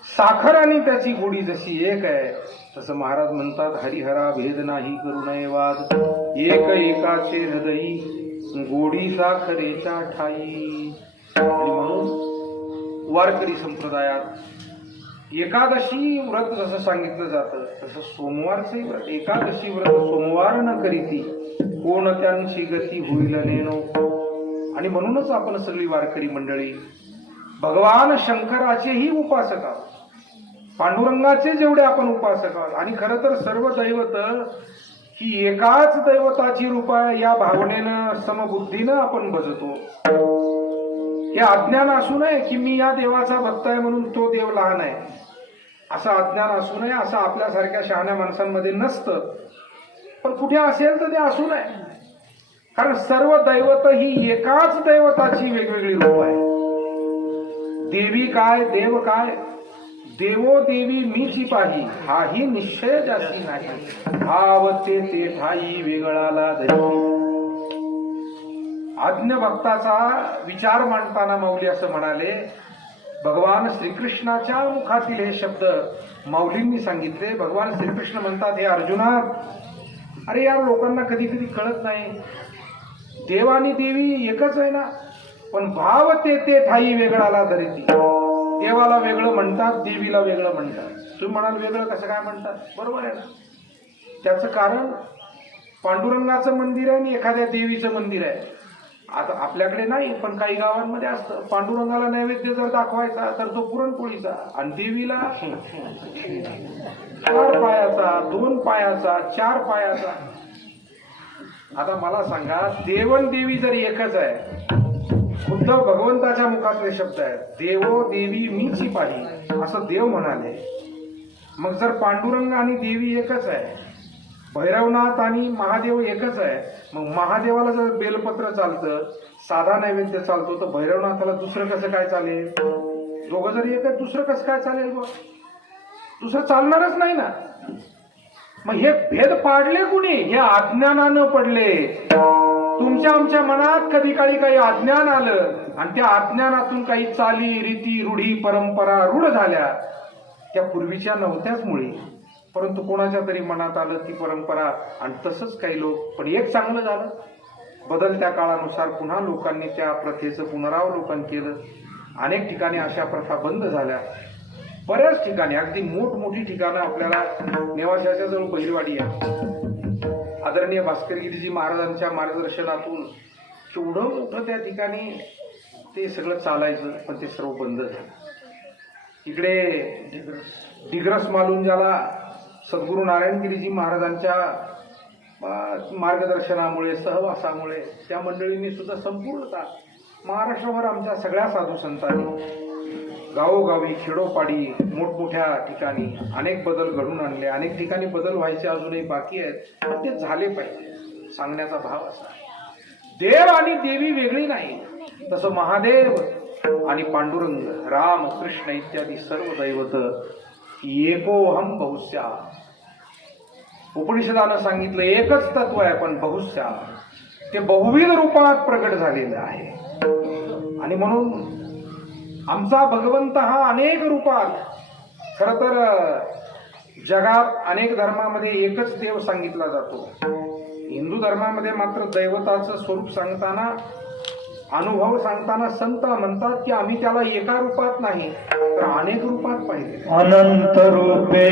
साखर आणि त्याची गोडी जशी एक आहे, तसं महाराज म्हणतात हरिहरा भेद नाही करू नये वाद, एक एकाचे हृदयी गोडी साखरेच्या ठाई. आणि म्हणून वारकरी संप्रदायात एकादशी व्रत जसं सांगितलं जातं तसं सोमवारचे व्रत, एकादशी व्रत सोमवार न करीती कोण त्यांची गती होईल नेनो. आणि म्हणूनच आपण सगळी वारकरी मंडळी भगवान शंकराचेही उपासक आहोत, पांडुरंगाचे जेवढे आपण उपासक आहोत. आणि खरं तर सर्व दैवत ही एकाच दैवताची रूप आहे या भावनेनं समबुद्धीनं आपण भजतो. हे अज्ञान असू नये की मी या देवाचा भक्त आहे म्हणून तो देव लहान आहे, असं अज्ञान असू नये. असं आपल्यासारख्या शहाण्या माणसांमध्ये नसतं, पण कुठे असेल तर ते असू नये, कारण सर्व दैवत ही एकाच दैवताची वेगवेगळी रूप आहे. देवी काय देव काय, देवो देवी मीची पाही, हाही निश्चय जासी नाही, भाव ते ठाई वेगळाला धरी. आज्ञ भक्ताचा विचार मांडताना माऊली असं म्हणाले, भगवान श्रीकृष्णाच्या मुखातील हे शब्द माऊलींनी सांगितले. भगवान श्रीकृष्ण म्हणतात, हे अर्जुना, अरे यार लोकांना कधी कधी कळत नाही, देव आणि देवी एकच आहे ना, पण भाव ते ठाई वेगळाला धरती. देवाला वेगळं म्हणतात, देवीला वेगळं म्हणतात. तुम्ही म्हणाल वेगळं कसं काय म्हणतात? बरोबर आहे ना. त्याचं कारण पांडुरंगाचं मंदिर आहे आणि एखाद्या देवीचं मंदिर आहे. आता आपल्याकडे नाही, पण काही गावांमध्ये असतं. पांडुरंगाला नैवेद्य जर दाखवायचा तर तो पुरणपोळीचा, आणि देवीला 4 पायाचा, 2 पायाचा, 4 पायाचा. आता मला सांगा, देवन देवी जर एकच आहे, खुद्द भगवंताच्या मुखातले शब्द आहेत, देवो देवी मीची पाही असं देव म्हणाले. मग जर पांडुरंग आणि देवी एकच आहे, भैरवनाथ आणि महादेव एकच आहे, मग महादेवाला जर बेलपत्र चालतं, साधा नैवेद्य चालतो, तर भैरवनाथाला दुसरं कसं काय चालेल? दोघं जर एक आहे, दुसरं कसं काय चालेल? बघ, दुसरं चालणारच नाही ना. मग हे भेद पाडले कुणी? हे अज्ञानानं पडले. तुमच्या आमच्या मनात कधी काळी काही अज्ञान आलं, आणि त्या अज्ञानातून काही चाली रीती रूढी परंपरा रूढ झाल्या. त्या पूर्वीच्या नव्हत्याच मुळे, परंतु कोणाच्या तरी मनात आलं ती परंपरा, आणि तसंच काही लोक. पण एक चांगलं झालं, बदलत्या काळानुसार पुन्हा लोकांनी त्या प्रथेचं पुनरावलोकन केलं. अनेक ठिकाणी अशा प्रथा बंद झाल्या. बऱ्याच ठिकाणी, अगदी मोठमोठी ठिकाणं आपल्याला, नेवाशाच्या जवळ बहिरवाडी आहे, आदरणीय भास्करगिरीजी महाराजांच्या मार्गदर्शनातून केवढं मोठं त्या ठिकाणी ते सगळं चालायचं, पण ते सर्व बंद झालं. इकडे डिग्रस मालुंजाला सद्गुरू नारायणगिरीजी महाराजांच्या मार्गदर्शनामुळे, सहवासामुळे त्या मंडळींनी सुद्धा संपूर्णतः महाराष्ट्रभर आमच्या सगळ्या साधू संतांनी गावोगावी, खेडोपाडी, मोठमोठ्या ठिकाणी अनेक बदल घडून आणले. अनेक ठिकाणी बदल व्हायचे अजूनही बाकी आहेत, पण ते झाले पाहिजे. सांगण्याचा भाव असा आहे, देव आणि देवी वेगळी नाही. तसं महादेव आणि पांडुरंग, राम, कृष्ण इत्यादी सर्व दैवत एकोहम बहुस्या. उपनिषदानं सांगितलं एकच तत्व आहे, पण बहुस्या, ते बहुविध रूपात प्रकट झालेलं आहे. आणि म्हणून आमचा भगवंत हा अनेक रूपात, खर तर जगात अनेक धर्मामध्ये एकच देव सांगितला जातो. हिंदू धर्मामध्ये मात्र दैवताचं स्वरूप सांगताना, अनुभव सांगताना संत म्हणतात की आम्ही त्याला एका रूपात नाही तर अनेक रूपात पाहिले. अनंत रूपे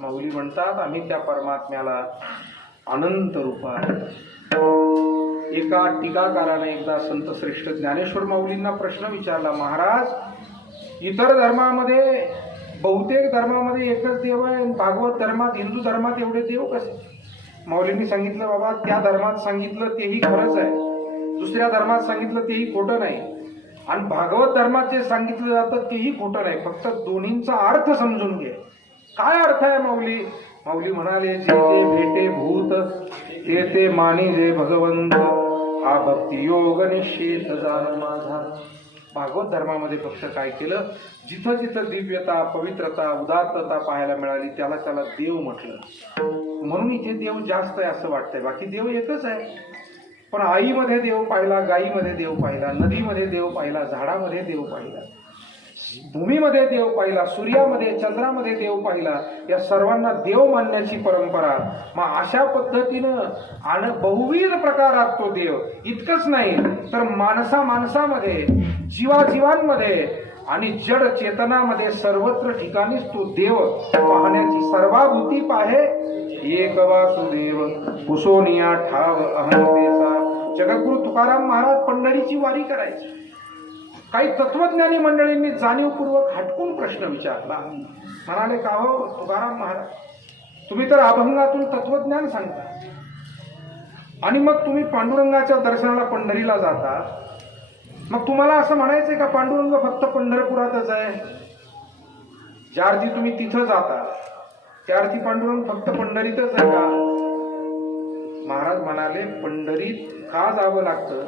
माऊली म्हणतात आम्ही त्या परमात्म्याला अनंत रूपात. एका टीकाकाराने एकदा संत श्रेष्ठ ज्ञानेश्वर माऊलींना प्रश्न विचारला, महाराज, इतर धर्मामध्ये, बहुतेक धर्मामध्ये एकच देव आहे, भागवत धर्मात, हिंदू धर्मात एवढे देव कसे? माऊलींनी सांगितलं, बाबा, त्या धर्मात सांगितलं तेही खरंच आहे, दुसऱ्या धर्मात सांगितलं तेही खोटं नाही, आणि भागवत धर्मात जे सांगितलं जातं तेही खोटं नाही. फक्त दोन्हींचा अर्थ समजून घे. काय अर्थ आहे माऊली? माऊली म्हणाले, जे ते भेटे भूत ते ते मानी जे भगवंत, हा भक्ती योग निश्चित जाण माझा. भागवत धर्मामध्ये फक्त काय केलं, जिथं जिथं दिव्यता, पवित्रता, उदात्तता पाहायला मिळाली त्याला त्याला देव म्हटलं. म्हणून इथे देव जास्त आहे असं वाटतंय, बाकी देव एकच आहे. पण आईमध्ये देव पाहिला, गाईमध्ये देव पाहिला, नदीमध्ये देव पाहिला, झाडामध्ये देव पाहिला, भूमीमध्ये देव पाहिला, सूर्यामध्ये, चंद्रामध्ये देव पाहिला. या सर्वांना देव मानण्याची परंपरा. मग अशा पद्धतीनं आणि बहुविध प्रकारात तो देव. इतकंच नाही तर माणसामध्ये, जीवाजीवांमध्ये आणि जड चेतनामध्ये सर्वत्र ठिकाणीच तो देव पाहण्याची सर्वाभूती पाहे. एक वासुदेव कुसोनिया ठाव अहमतेचा. जगद्गुरु तुकाराम महाराज पंढरीची वारी करायचे. काही तत्वज्ञानी मंडळींनी जाणीवपूर्वक हटकून प्रश्न विचारला. म्हणाले, का हो तुकाराम महाराज, तुम्ही तर अभंगातून तत्वज्ञान सांगता, आणि मग तुम्ही पांडुरंगाच्या दर्शनाला पंढरीला जाता, मग तुम्हाला असं म्हणायचंय का पांडुरंग फक्त पंढरपुरातच आहे? ज्या अर्थी तुम्ही तिथं जाता त्या अर्थी पांडुरंग फक्त पंढरीतच आहे का? महाराज म्हणाले, पंढरीत का जावं लागतं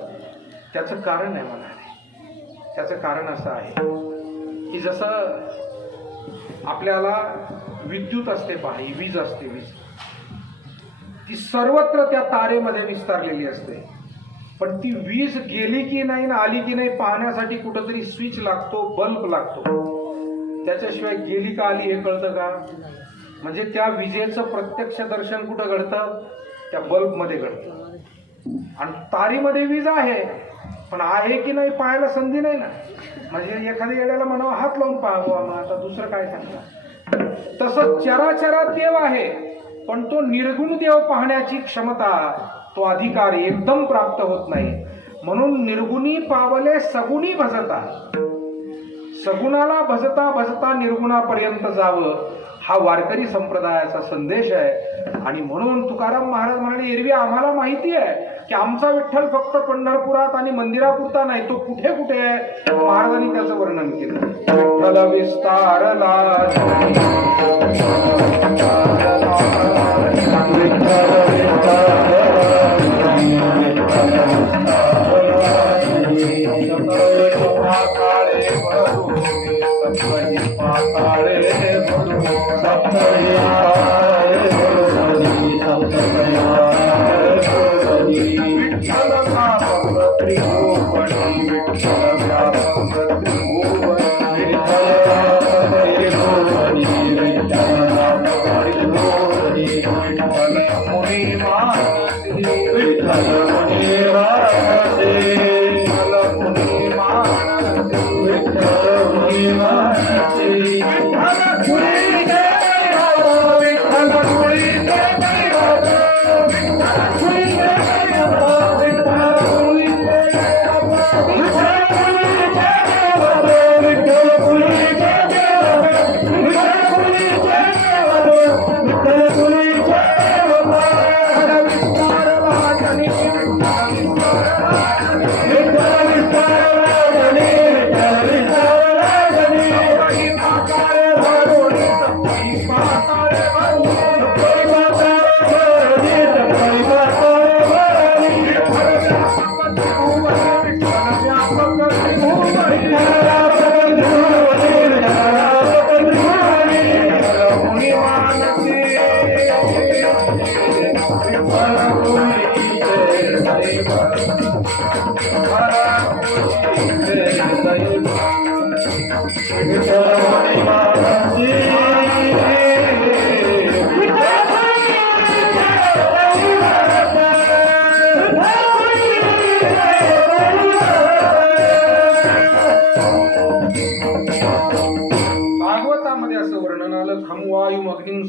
त्याचं कारण आहे म्हणाले. त्याचं कारण असं आहे की जसं आपल्याला विद्युत असते पहा, ही वीज असते, वीज ती सर्वत्र त्या तारेमध्ये विस्तारलेली असते, पण ती वीज गेली की नाही ना आली की नाही पाहण्यासाठी कुठंतरी स्विच लागतो, बल्ब लागतो. त्याच्याशिवाय गेली का आली हे कळतं का? म्हणजे त्या विजेचं प्रत्यक्ष दर्शन कुठं घडतं? त्या बल्बमध्ये घडतं. आणि तारीमध्ये वीज आहे, पण आहे की नाही पाहायला संधी नाही ना. म्हणजे एखाद्या येड्याला म्हणावं हात लावून पाहावं, मग आता दुसरं काय सांगता. तसं चराचरात देव आहे, पण तो निर्गुण देव पाहण्याची क्षमता, तो अधिकार एकदम प्राप्त होत नाही. म्हणून निर्गुणी पावले सगुणी भजता, सगुणाला भजता भजता निर्गुणापर्यंत जावं, हा वारकरी संप्रदायाचा संदेश आहे. आणि म्हणून तुकाराम महाराज म्हणाले, एरवी आम्हाला माहिती आहे की आमचा विठ्ठल फक्त पंढरपुरात आणि मंदिरापुरता नाही, तो कुठे कुठे आहे. महाराजांनी त्याचं वर्णन केलं. विठ्ठल विस्तारला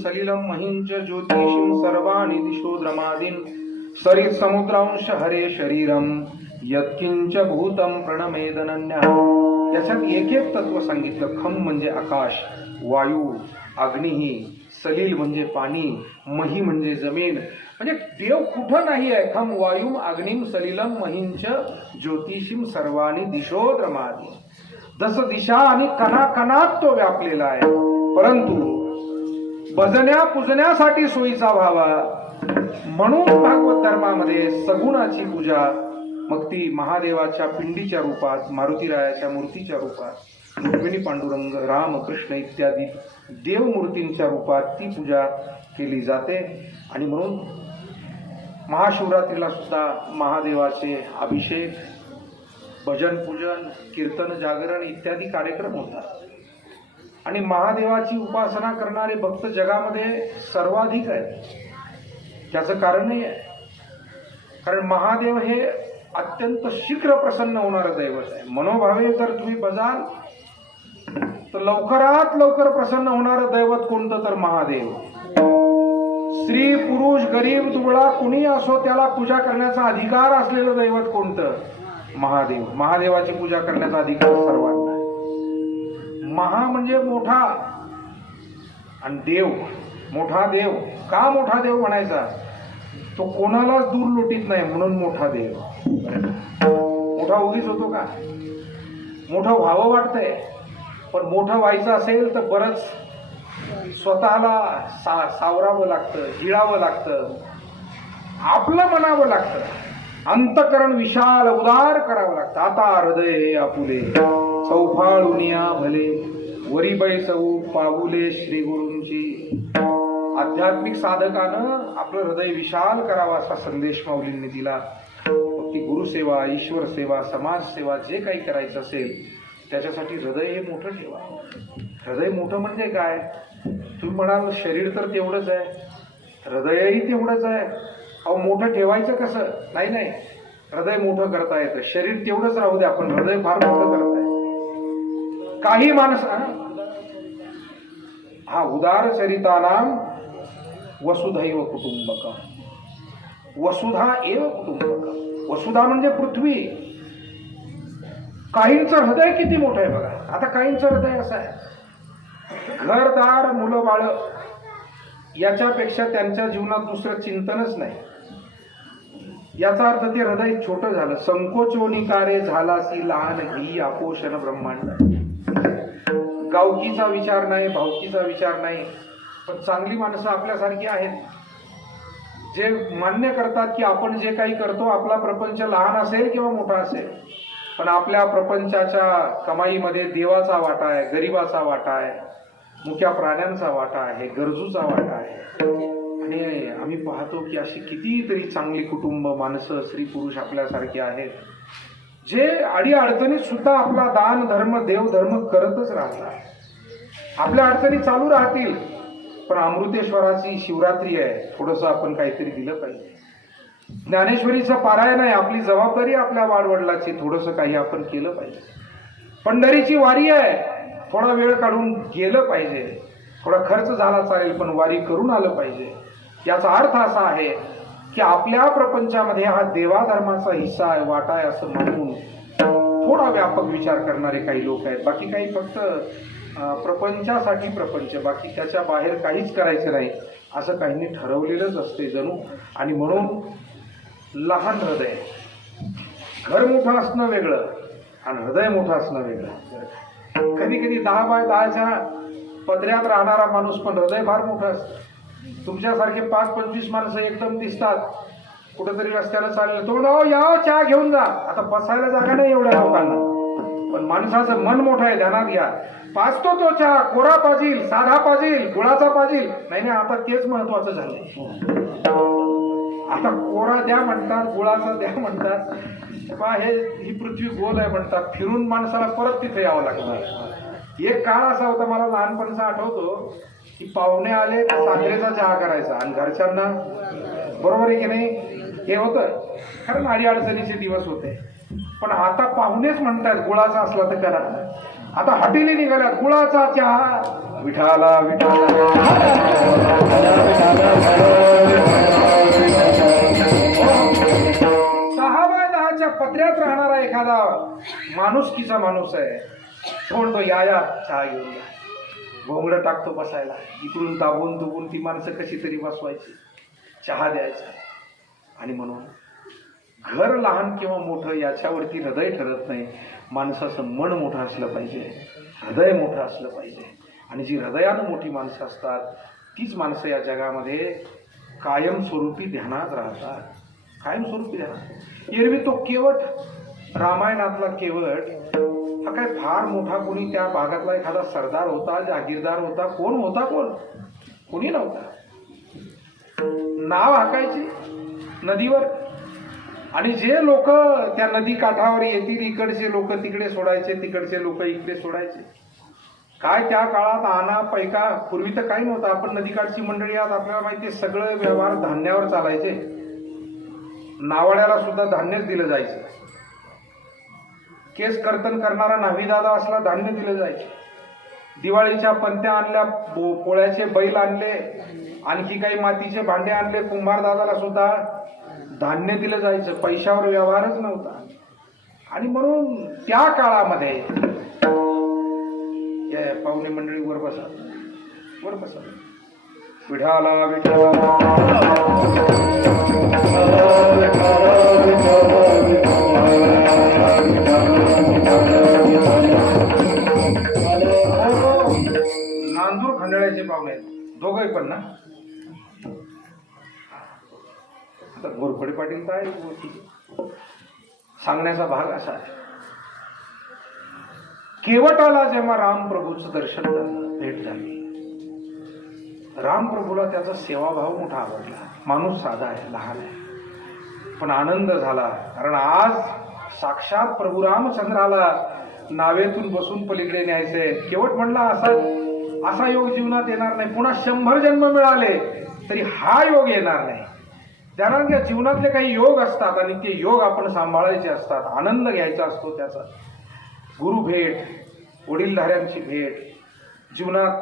सलिलम महिंच ज्योतिषिं सर्वाणि दिशो द्रमादीन सरित समुद्रांश हरे शरीरम यत्किंच भूतम प्रणमेदनन्य. त्याच्यात एक एक तत्व सांगितलं. खम म्हणजे आकाश, वायू, अग्निही, सलील म्हणजे पाणी, मही म्हणजे जमीन. म्हणजे देव कुठं नाही आहे. खम वायुम अग्निम सलिलम महिंच ज्योतिषिं सर्वाणि दिशो द्रमादीन. जसं दिशा आणि कणाकणात तो व्यापलेला आहे, परंतु भजन्या पूजण्यासाठी सोयीचा व्हावा म्हणून भागवत धर्मामध्ये सगुणाची पूजा, मग ती महादेवाच्या पिंडीच्या रूपात, मारुतीरायाच्या मूर्तीच्या रूपात, रुक्मिणी पांडुरंग, राम कृष्ण इत्यादी देवमूर्तींच्या रूपात ती पूजा केली जाते. आणि म्हणून महाशिवरात्रीला सुद्धा महादेवाचे अभिषेक, भजन, पूजन, कीर्तन, जागरण इत्यादी कार्यक्रम होतात. आणि महादेवाची उपासना करणारे भक्त जगामध्ये सर्वाधिक आहेत. त्याचं कारणही आहे, कारण महादेव हे अत्यंत शीघ्र प्रसन्न होणारं दैवत आहे. मनोभावे जर तुम्ही बजाल तर लवकरात लवकर प्रसन्न होणारं दैवत कोणतं? तर महादेव. स्त्री, पुरुष, गरीब, दुबळा कुणी असो त्याला पूजा करण्याचा अधिकार असलेलं दैवत कोणतं? महादेव. महादेवाची पूजा करण्याचा अधिकार सर्वांना. महा म्हणजे मोठा, आणि देव मोठा. देव का मोठा देव म्हणायचा? तो कोणालाच दूर लोटीत नाही म्हणून मोठा देव. मोठा उगीच होतो का? मोठं व्हावं वाटतंय, पण मोठं व्हायचं असेल तर बरंच स्वतःला सावरावं लागतं, हिळावं लागतं, आपलं म्हणावं लागतं. अंतकरण विशाल उदार करावं लागतं. आता हृदय हे आपुले चौफाळुनिया भले वरी बैसवू पाऊले श्री गुरूंची. आध्यात्मिक साधकानं आपलं हृदय विशाल करावं असा संदेश माऊलींनी दिला. ती गुरुसेवा, ईश्वर सेवा, समाजसेवा जे काही करायचं असेल त्याच्यासाठी हृदय हे मोठं ठेवा. हृदय मोठं म्हणजे काय? तुम्ही म्हणाल शरीर तर तेवढंच आहे, हृदयही तेवढंच आहे. अहो मोठं ठेवायचं कसं? नाही नाही, हृदय मोठं करता येतं. शरीर तेवढंच राहू द्या, पण हृदय फार मोठं करताय. काही माणसं हा उदार चरितानाम वसुधैव कुटुंबकम. वसुधा एव कुटुंबकम. वसुधा म्हणजे पृथ्वी. काहींचं हृदय किती मोठं आहे बघा. आता काहींचं हृदय असं आहे, घरदार मुलं बाळ याच्यापेक्षा त्यांच्या जीवनात दुसरं चिंतनच नाही. याचा अर्थ ते हृदय छोटं झालं. संकोचोनी कार्य झालासी लहान ही आपोषण ब्रह्मांड. गावकीचा विचार नाही, भावकीचा विचार नाही. पण चांगली माणसं आपल्यासारखी आहेत, जे मान्य करतात की आपण जे काही करतो आपला प्रपंच लहान असेल किंवा मोठा असेल, पण आपल्या प्रपंचाच्या कमाईमध्ये देवाचा वाटा आहे, गरिबाचा वाटा आहे, मुक्या प्राण्यांचा वाटा आहे, गरजूचा वाटा आहे. आणि आम्ही पाहतो की अशी कितीतरी चांगली कुटुंब, माणसं, स्त्री पुरुष आपल्यासारखे आहेत, जे अडी अडचणीत सुद्धा आपला दान धर्म देवधर्म करतच राहतात. आपल्या अडचणी चालू राहतील, पण अमृतेश्वराची शिवरात्री आहे, थोडंसं आपण काहीतरी दिलं पाहिजे. ज्ञानेश्वरीचं पारायण आहे, आपली जबाबदारी आपल्या वाडवडिलाची, थोडंसं काही आपण केलं पाहिजे. पंढरीची वारी आहे, थोडा वेळ काढून गेलं पाहिजे. थोडा खर्च झाला चालेल, पण वारी करून आलं पाहिजे. याचा अर्थ असा आहे की आपल्या प्रपंचामध्ये हा देवाधर्माचा हिस्सा आहे, वाटा आहे असं म्हणून थोडा व्यापक विचार करणारे काही लोक आहेत. बाकी काही फक्त प्रपंचासाठी प्रपंच, बाकी त्याच्या बाहेर काहीच करायचं नाही असं काहींनी ठरवलेलंच असते जणू. आणि म्हणून लहान हृदय, घर मोठं असणं वेगळं आणि हृदय मोठं असणं वेगळं. कधी कधी 10 बाय 10च्या पदऱ्यात राहणारा माणूस पण हृदय फार मोठं असतं. तुमच्यासारखे 5-25 माणसं एकदम दिसतात, कुठेतरी रस्त्याला चालले, तो म्हणतो या चहा घेऊन जा. आता बसायला जागा नाही एवढ्या लोकांना, पण माणसाचं मन मोठं आहे, ध्यानात घ्या. पाचतो तो चहा कोरा पाजील, साधा पाजील, गुळाचा पाजील, नाही आता तेच महत्वाचं झालंय. आता कोरा द्या म्हणतात, गुळाचा द्या म्हणतात. ही पृथ्वी गोल आहे म्हणतात, फिरून माणसाला परत तिथे यावं लागतं. एक काळ असा होता, मला लहानपणीचा आठवतो, की पाहुणे आले तर साखरेचा चहा करायचा आणि घरच्यांना, बरोबर आहे की नाही, हे होतं. कारण अडी अडचणीचे दिवस होते. पण आता पाहुणेच म्हणतात गुळाचा असला तर करा. आता हॉटेली निघाल्या, गुळाचा चहा, विठाला विठाला. 6 बाय 10च्या पत्र्यात राहणारा एखादा माणुसकीचा माणूस आहे, तो म्हणतो या चहा घेऊन या. भोंगडं टाकतो बसायला, इकडून दाबून दुबून ती माणसं कशी तरी बसवायची, चहा द्यायचा. आणि म्हणून घर लहान किंवा मोठं याच्यावरती हृदय ठरत नाही. माणसाचं मन मोठं असलं पाहिजे, हृदय मोठं असलं पाहिजे. आणि जी हृदयानं मोठी माणसं असतात तीच माणसं या जगामध्ये कायमस्वरूपी ध्यानात राहतात. कायमस्वरूपी ध्यानात. एरवी तो केवट, रामायणातला केवट हा काय फार मोठा कोणी त्या भागातला एखादा सरदार होता, जागीरदार होता, कोण होता? कोणी नव्हता. नाव हाकायची नदीवर, आणि जे लोक त्या नदी काठावर येतील, इकडचे लोक तिकडे सोडायचे, तिकडचे लोक इकडे सोडायचे. काय त्या काळात आना पैका, पूर्वी तर काही नव्हतं. आपण नदीकाठची मंडळी आहात, आपल्याला माहिती आहे, सगळे व्यवहार धान्यावर चालायचे. नावाड्याला सुद्धा धान्यच दिलं जायचं. केस कर्तन करणारा न्हावीदादा असला धान्य दिलं जायचे. दिवाळीच्या पंत्या आणल्या, पोळ्याचे बैल आणले, आणखी काही मातीचे भांडे आणले, कुंभार दादाला सुद्धा धान्य दिलं जायचं. पैशावर व्यवहारच नव्हता. आणि म्हणून त्या काळामध्ये पाहुणे मंडळी वर बसा, वर बसा. विठाला विठाला नांदूर खंडाळ्याचे पाहुणे आहेत दोघंही पण ना. आता घोरपडे पाटील काय सांगण्याचा भाग असा आहे, केवटाला जेव्हा रामप्रभूचं दर्शन झालं, भेट झाली, रामप्रभूला त्याचा सेवाभाव मोठा आवडला. माणूस साधा आहे, लहान आहे, पण आनंद झाला. कारण आज साक्षात प्रभू रामचंद्राला नावेतून बसून पलीकडे न्यायचंय. केवट म्हणला असा योग जीवनात येणार नाही. पुन्हा 100 जन्म मिळाले तरी हा योग येणार नाही. ज्यांना जीवनातले काही योग असतात आणि ते योग आपण सांभाळायचे असतात, आनंद घ्यायचा असतो त्याचा. गुरु भेट, वडीलधाऱ्यांची भेट, जीवनात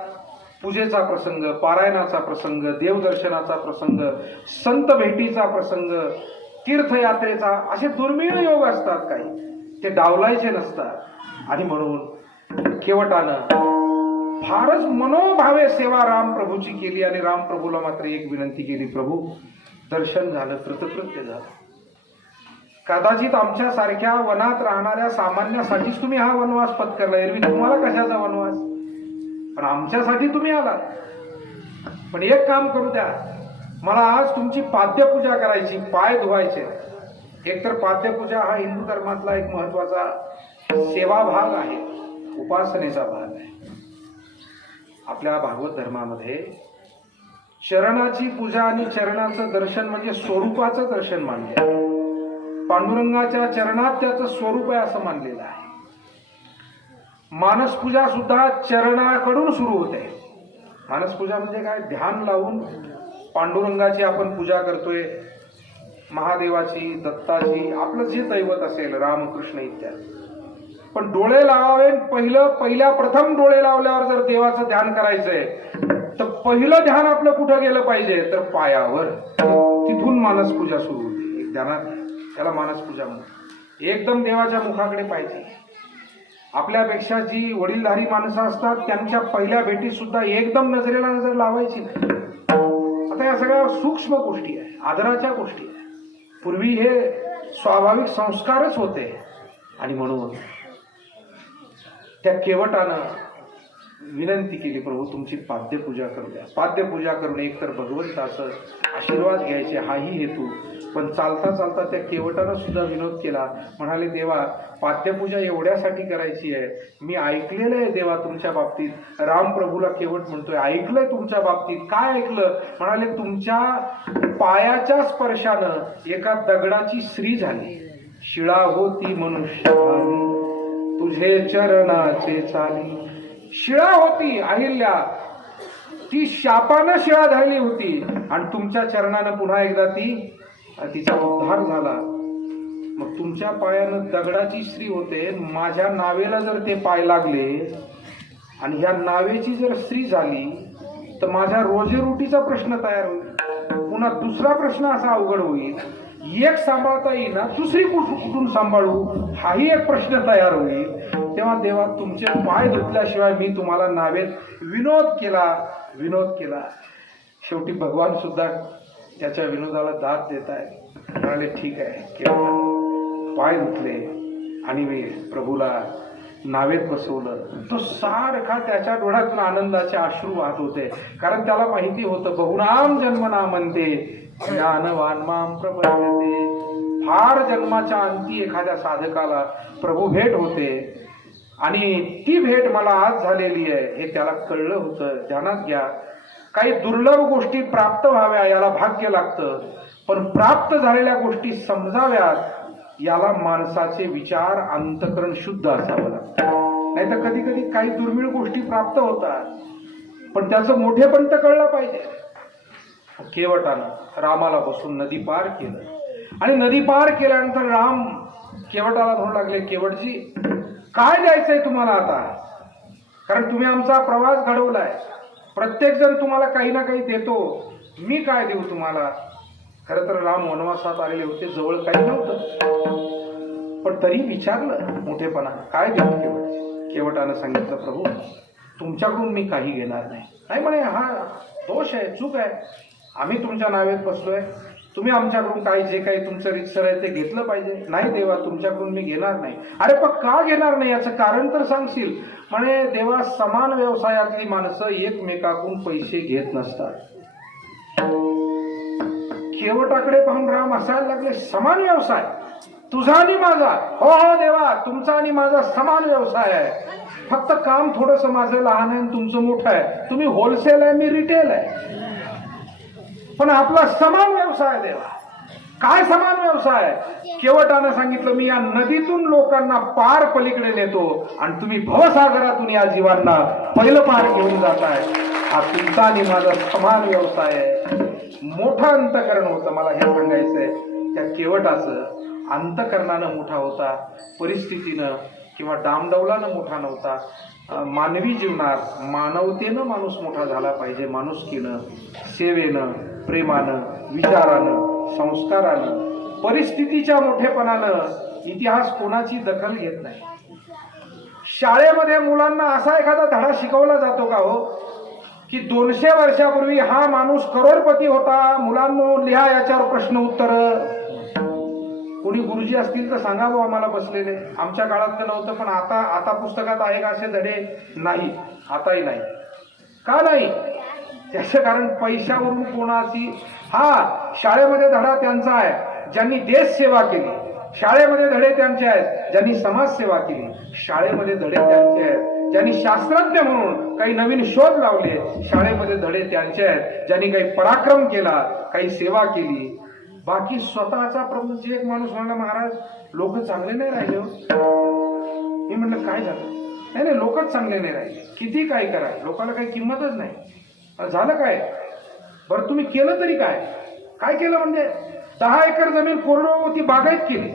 पूजेचा प्रसंग, पारायणाचा प्रसंग, देवदर्शनाचा प्रसंग, संत भेटीचा प्रसंग, तीर्थयात्रेचा, असे दुर्मिळ योग असतात. काही ते डावलायचे नसतात. आणि म्हणून केवटानं फारच मनोभावे सेवा रामप्रभूची केली. आणि रामप्रभूला मात्र एक विनंती केली, प्रभू दर्शन झालं, कृतकृत्य झालं. कदाचित आमच्या सारख्या वनात राहणाऱ्या सामान्यासाठीच तुम्ही हा वनवास पत्करला. एरवी तुम्हाला कशाचा वनवास, पण आमच्यासाठी तुम्ही आलात. पण एक काम करू द्या, मला आज तुमची पाद्यपूजा करायची, पाय धुवायचे. एकतर पाद्यपूजा हा हिंदू धर्मातला एक महत्वाचा सेवा भाग आहे, उपासनेचा भाग आहे. आपल्या भागवत धर्मामध्ये चरणाची पूजा आणि चरणाचं दर्शन म्हणजे स्वरूपाचं दर्शन मानले आहे. पांडुरंगाच्या चरणात त्याचं स्वरूप आहे असं मानलेलं आहे. मानसपूजा सुद्धा चरणाकडून सुरू होते. मानसपूजा म्हणजे काय, ध्यान लावून पांडुरंगाची आपण पूजा करतोय, महादेवाची, दत्ताची, आपलं जे दैवत असेल, रामकृष्ण इत्यादी. पण डोळे लावावे, पहिल्या प्रथम डोळे लावल्यावर जर देवाचं ध्यान करायचंय तर पहिलं ध्यान आपलं कुठं गेलं पाहिजे, तर पायावर. तिथून मानसपूजा सुरू होते. ध्यानात त्याला मानसपूजा म्हणतात. एकदम देवाच्या मुखाकडे पाहिजे. आपल्यापेक्षा जी वडीलधारी माणसं असतात त्यांच्या पहिल्या भेटीत सुद्धा एकदम नजरेला नजर लावायची नाही. आता या सगळ्या सूक्ष्म गोष्टी आहे, आदराच्या गोष्टी आहे. पूर्वी हे स्वाभाविक संस्कारच होते. आणि म्हणून त्या केवटानं विनंती केली, प्रभू तुमची पाद्यपूजा करू द्या. पाद्यपूजा करून एकतर भगवंताचं आशीर्वाद घ्यायचे हाही हेतू. पण चालता चालता त्या केवटानं सुद्धा विनोद केला. म्हणाले, देवा पाद्यपूजा एवढ्यासाठी करायची आहे, मी ऐकलेलं आहे देवा तुमच्या बाबतीत. रामप्रभूला केवट म्हणतोय, ऐकलंय तुमच्या बाबतीत. काय ऐकलं? म्हणाले, तुमच्या पायाच्या स्पर्शानं एका दगडाची स्त्री झाली. शिळा होती मनुष्य तुझे चरणाचे चाली. शिळा होती अहिल्या, ती शापानं शिळा झाली होती. आणि तुमच्या चरणानं पुन्हा एकदा तिचा उद्धार झाला. मग तुमच्या पायानं दगडाची स्त्री होते, माझ्या नावेला जर ते पाय लागले आणि ह्या नावेची जर स्त्री झाली तर माझ्या रोजीरोटीचा प्रश्न तयार होईल. पुन्हा दुसरा प्रश्न असा अवघड होईल, एक सांभाळता येईना, दुसरी कुठून सांभाळू, हाही एक प्रश्न तयार होईल. तेव्हा देवा तुमचे पाय धुतल्याशिवाय मी तुम्हाला नावेत विनोद केला. शेवटी भगवान सुद्धा त्याच्या विनोदाला दाद देत आहे. म्हणाले, ठीक आहे. केवळ पाय धुतले आणि मी प्रभूला नावेत बसवलं. तो सारखा त्याच्या डोळ्यातून आनंदाचे अश्रू वाहत होते. कारण त्याला माहिती होतं, बहुनाम जन्मना म्हणते ज्ञानवान माम प्रपद्यते. फार जन्माच्या अंती एखाद्या साधकाला प्रभू भेट होते. आणि ती भेट मला आज झालेली आहे हे त्याला कळलं होतं. ध्यानात घ्या, काही दुर्लभ गोष्टी प्राप्त व्हाव्या याला भाग्य लागतं, पण प्राप्त झालेल्या गोष्टी समजाव्यात याला माणसाचे विचार, अंतःकरण शुद्ध असावं लागतं. नाही तर कधी कधी काही दुर्मिळ गोष्टी प्राप्त होतात, पण त्याचं मोठेपण तर कळलं पाहिजे. केवटानं रामाला बसून नदी पार केलं. आणि नदी पार केल्यानंतर राम केवटाला म्हणू लागले, केवटजी काय द्यायचंय तुम्हाला आता? कारण तुम्ही आमचा प्रवास घडवलाय, प्रत्येक जण तुम्हाला काही ना काही देतो, मी काय देऊ तुम्हाला? खरं तर राम वनवासात आलेले होते, जवळ काही नव्हतं, पण तरी विचारलं मोठेपणा, काय देऊ? केवटानं सांगितलं, प्रभू तुमच्याकडून मी काही घेणार नाही. नाही म्हणे, हा दोष आहे, चूक आहे. आम्ही तुमच्या नावेत बसलोय, तुम्ही आमच्याकडून काही जे काही तुमचं रितसर आहे ते घेतलं पाहिजे. नाही देवा, तुमच्याकडून मी घेणार नाही. अरे पण का घेणार नाही याचं कारण तर सांगशील? म्हणे, देवा समान व्यवसायातली माणसं एकमेकाकडून पैसे घेत नसतात. केवटाकडे पाहून राम हसायला लागले. समान व्यवसाय तुझा आणि माझा? हो हो देवा, तुमचा आणि माझा समान व्यवसाय आहे. फक्त काम थोडस माझं लहान आहे आणि तुमचं मोठं आहे. तुम्ही होलसेल आहे, मी रिटेल आहे, पण आपला समान व्यवसाय आहे देवा. काय समान व्यवसाय? केवटानं सांगितलं, मी या नदीतून लोकांना पार पलीकडे नेतो आणि तुम्ही भवसागरातून या जीवांना पहिलं पार घेऊन जाताय. हा तुमचा आणि माझा समान व्यवसाय आहे. मोठं अंतकरण होतं. मला हे सांगायचंय, त्या केवटाचं अंतकरणानं मोठा होता, परिस्थितीनं किंवा डामडौलानं मोठा नव्हता. मानवी जीवनात मानवतेनं माणूस मोठा झाला पाहिजे. माणुसकीनं, सेवेनं, प्रेमानं, विचारानं, संस्कारानं, परिस्थितीच्या मोठेपणानं इतिहास कोणाची दखल घेत नाही. शाळेमध्ये मुलांना असा एखादा धडा शिकवला जातो का हो, की 200 वर्षापूर्वी हा माणूस करोडपती होता, मुलांनो लिहा याच्यावर प्रश्न उत्तर. कोणी गुरुजी असतील तर सांगावं आम्हाला बसलेले. आमच्या काळात तर नव्हतं, पण आता पुस्तकात आहे का असे धडे? नाही, आताही नाही. का नाही? त्याचं कारण पैशावरून कोणाची. हा, शाळेमध्ये धडा त्यांचा आहे ज्यांनी देश सेवा केली. शाळेमध्ये धडे त्यांचे आहेत ज्यांनी समाजसेवा केली. शाळेमध्ये धडे त्यांचे आहेत ज्यांनी शास्त्रज्ञ म्हणून काही नवीन शोध लावले. शाळेमध्ये धडे त्यांचे आहेत ज्यांनी काही पराक्रम केला, काही सेवा केली. बाकी स्वतःचा प्रमुख. एक माणूस म्हणला, महाराज लोक चांगले नाही राहिले. मी म्हणलं काय झालं? नाही, लोकच चांगले नाही राहिले. किती काय करा, लोकांना काही किंमतच नाही. झालं काय? बरं तुम्ही केलं तरी काय? काय केलं म्हणजे 10 एकर जमीन कोरडवाहू होती, बागायत केली.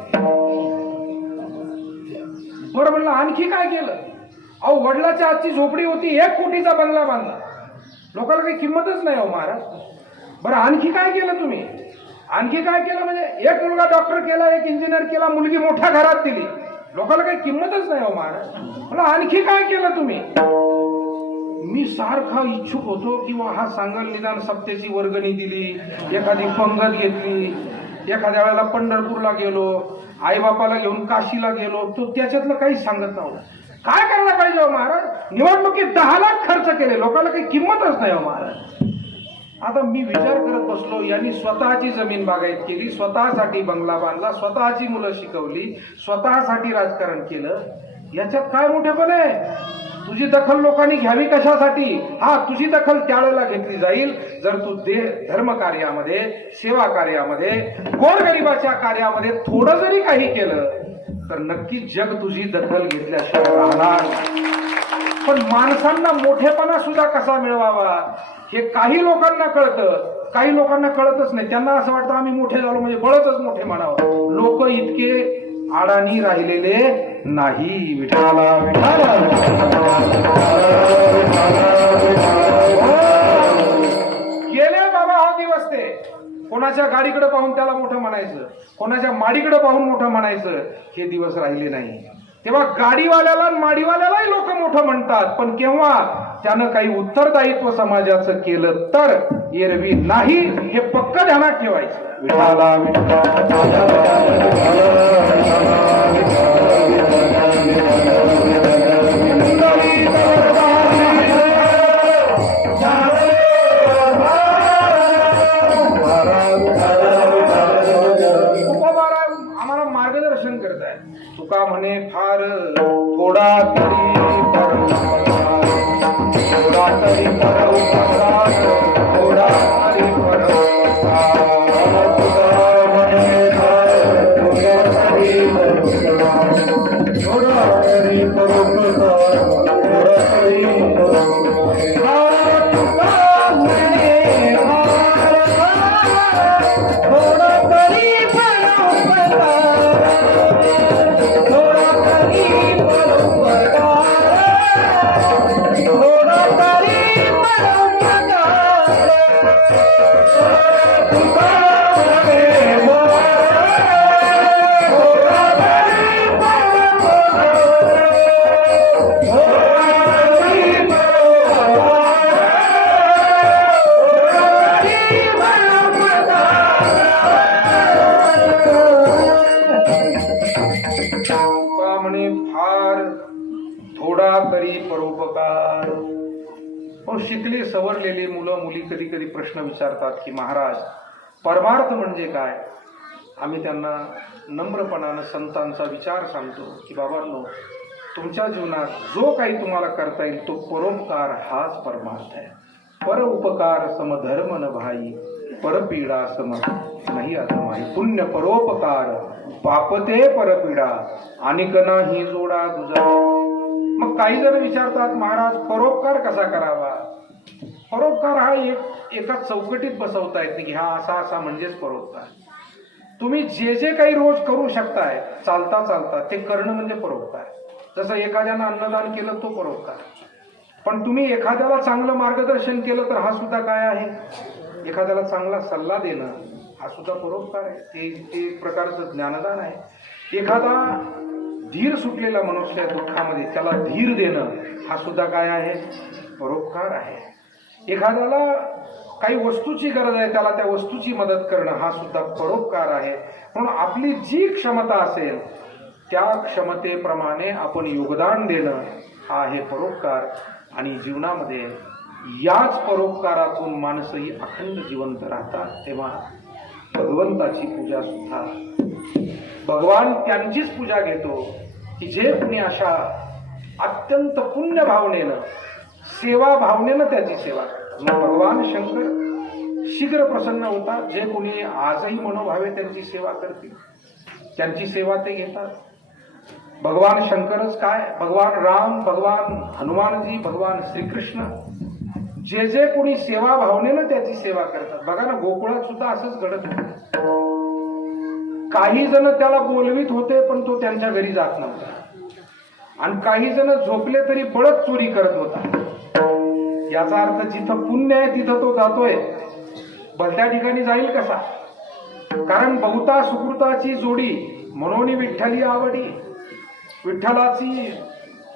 बरं म्हणलं आणखी काय केलं? अहो वडिलाच्या आजची झोपडी होती, 1 कोटीचा बंगला बांधला. लोकांना काही किंमतच नाही हो महाराज. बरं आणखी काय केलं तुम्ही? आणखी काय केलं म्हणजे 1 मुलगा डॉक्टर केला, 1 इंजिनियर केला, मुलगी मोठ्या घरात दिली. लोकांना काही किंमतच नाही हो महाराज. मला आणखी काय केलं तुम्ही? मी सारखा इच्छुक होतो की हा सांगल निदान सप्तेची वर्गणी दिली, एखादी पंगत घेतली, एखाद्या वेळेला पंढरपूरला गेलो, आईबापाला घेऊन काशीला गेलो, तो त्याच्यातलं काही सांगत नव्हतं. काय करायला पाहिजे हो महाराज? निवडणुकीत 10 लाख खर्च केले, लोकांना काही किंमतच नाही हो महाराज. आता मी विचार करत बसलो, यांनी स्वतःची जमीन बागायत केली, स्वतःसाठी बंगला बांधला, स्वतःची मुलं शिकवली, स्वतःसाठी राजकारण केलं. याच्यात काय मोठेपण आहे? तुझी दखल लोकांनी घ्यावी कशासाठी? हा, तुझी दखल त्यावेळेला घेतली जाईल जर तू धर्म कार्यामध्ये, सेवा कार्यामध्ये, गोरगरिबाच्या कार्यामध्ये थोडं जरी काही केलं तर नक्कीच जग तुझी दखल घेतल्याशिवाय राहणार. पण माणसांना मोठेपणा सुद्धा कसा मिळवावा हे काही लोकांना कळतं, काही लोकांना कळतच नाही. त्यांना असं वाटतं आम्ही मोठे झालो म्हणजे बळच मोठे म्हणावं. लोक इतके आडाणी राहिलेले नाही. विठाला विठाला गेले बाबा हा दिवस. ते कोणाच्या गाडीकडे पाहून त्याला मोठं म्हणायचं, कोणाच्या माडीकडे पाहून मोठं म्हणायचं, हे दिवस राहिले नाही. तेव्हा गाडीवाल्याला आणि माडीवाल्यालाही लोक मोठं म्हणतात, पण केव्हा त्यानं काही उत्तरदायित्व समाजाचं केलं तर. एरवी नाही, हे पक्क ध्यानात ठेवायचं. विठाला आम्हाला मार्गदर्शन करत आहे. तुका म्हणे फार थोडा तरी थोडा तरी थोडा परोपकार. शिकली सवरलेली मुलं मुली कधी कधी प्रश्न विचारतात की महाराज परमार्थ म्हणजे काय, आम्ही त्यांना नम्रपणानं संतांचा विचार सांगतो की बाबांनो, तुमच्या जीवनात जो काही तुम्हाला करता येईल तो परोपकार हाच परमार्थ आहे. पर उपकार समधर्म न भाई, परपीडा सम नाही अधमाई. पुण्य परोपकार पापते परपीडा, अनिक नाही जोडा तुझा. मग काही जण विचारतात, महाराज परोपकार कसा करावा. परोपकार हा एका चौकटीत बसवता येत नाही की हा असा असा म्हणजेच परोपकार. तुम्ही जे जे काही रोज करू शकताय चालता चालता ते करणं म्हणजे परोपकार. जसं एखाद्यानं अन्नदान केलं तो परोपकार, पण तुम्ही एखाद्याला चांगलं मार्गदर्शन केलं तर हा सुद्धा काय आहे, एखाद्याला चांगला सल्ला देणं हा सुद्धा परोपकार आहे. ते एक प्रकारचं ज्ञानदान आहे. एखादा धीर सुटलेला मनुष्य आहे दुःखामध्ये, त्याला धीर देणं हा सुद्धा काय आहे, परोपकार आहे. एखाद्याला काही वस्तूची गरज आहे, त्याला त्या वस्तूची मदत करणं हा सुद्धा परोपकार आहे. म्हणून आपली जी क्षमता असेल त्या क्षमतेप्रमाणे आपण योगदान देणं हा आहे परोपकार. आणि जीवनामध्ये याच परोपकारातून माणसंही अखंड जिवंत राहतात. तेव्हा भगवंताची पूजा सुद्धा भगवान त्यांचीच पूजा घेतो की जे कुणी अशा अत्यंत पुण्य भावनेनं, सेवा भावनेनं त्याची सेवा करतात. मग भगवान शंकर शीघ्र प्रसन्न होतात. जे कुणी आजही मनोभावे त्यांची सेवा करतील त्यांची सेवा ते घेतात. भगवान शंकरच काय, भगवान राम, भगवान हनुमानजी, भगवान श्रीकृष्ण, जे जे कोणी सेवा भावनेनं त्याची सेवा करतात. बघा ना, गोकुळात सुद्धा असंच घडत होतं. काही जण त्याला बोलवीत होते पण तो त्यांच्या घरी जात नव्हता, आणि काही जण झोपले तरी बळच चोरी करत होता. याचा अर्थ जिथं पुण्य आहे तिथं तो जातोय, भलत्या ठिकाणी जाईल कसा. कारण बहुता सुकृताची जोडी म्हणून विठ्ठली आवडी. विठ्ठलाची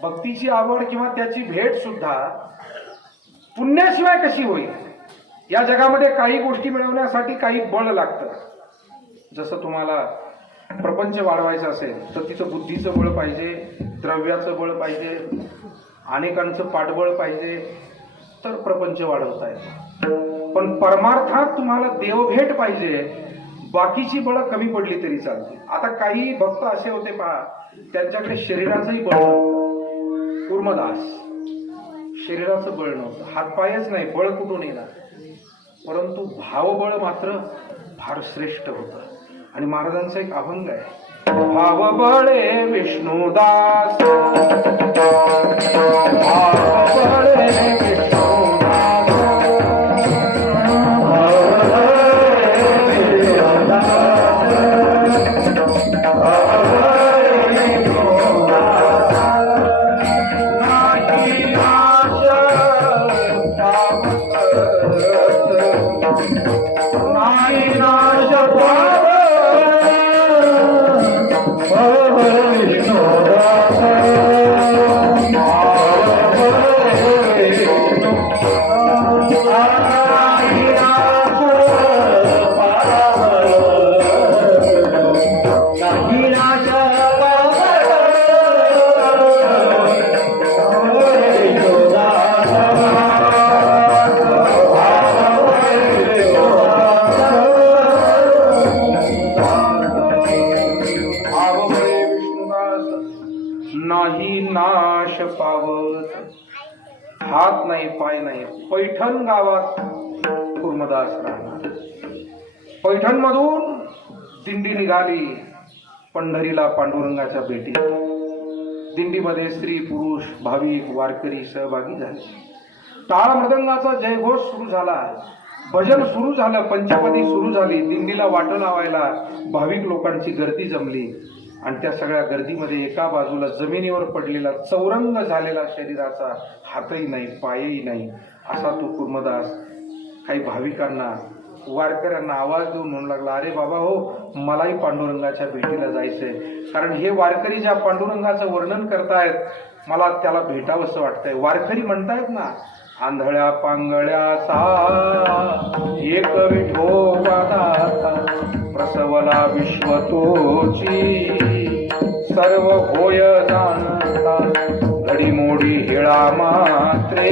भक्तीची आवड किंवा त्याची भेट सुद्धा पुण्याशिवाय कशी होईल. या जगामध्ये काही गोष्टी मिळवण्यासाठी काही बळ लागतं. जसं तुम्हाला प्रपंच वाढवायचं असेल तर तिथं बुद्धीचं बळ पाहिजे, द्रव्याचं बळ पाहिजे, अनेकांचं पाठबळ पाहिजे, तर प्रपंच वाढवता येतो. पण परमार्थात तुम्हाला देवभेट पाहिजे, बाकीची बळं कमी पडली तरी चालते. आता काही भक्त असे होते पहा, त्यांच्याकडे शरीराचंही बळ नव्हतं. कुर्मदास, शरीराचं बळ नव्हतं, हातपायच नाही, बळ कुठून येणार. परंतु भावबळ मात्र फार श्रेष्ठ होतं. आणि महाराजांचा एक अभंग आहे, भावबळे विष्णुदास, भावबळे नाही नाश पावत, हात नाही पाय नाही. पैठण गावात कुर्मदास राहणार. पैठण मधून दिंडी निघाली पंढरीला पांडुरंगाच्या भेटी. दिंडीमध्ये स्त्री पुरुष भाविक वारकरी सहभागी झाले. टाळ मृदंगाचा जयघोष सुरू झाला, भजन सुरू झालं, पंचपदी सुरू झाली. दिंडीला वाट लावायला भाविक लोकांची गर्दी जमली. आणि त्या सगळ्या गर्दीमध्ये एका बाजूला जमिनीवर पडलेला चौरंग झालेला शरीराचा, हातही नाही पायही नाही असा तो कुर्मदास काही भाविकांना वारकऱ्यांना आवाज देऊन म्हणू लागला, अरे बाबा हो, मलाही पांडुरंगाच्या भेटीला जायचंय. कारण हे वारकरी ज्या पांडुरंगाचं वर्णन करतायत मला त्याला भेटावंसं वाटतंय. वारकरी म्हणतायत ना, आंधळ्या पांगळ्याचा एक विठोबा दाता, प्रसवला विश्वतोची सर्व होय जाणता, घडीमोडी हेळा मात्रे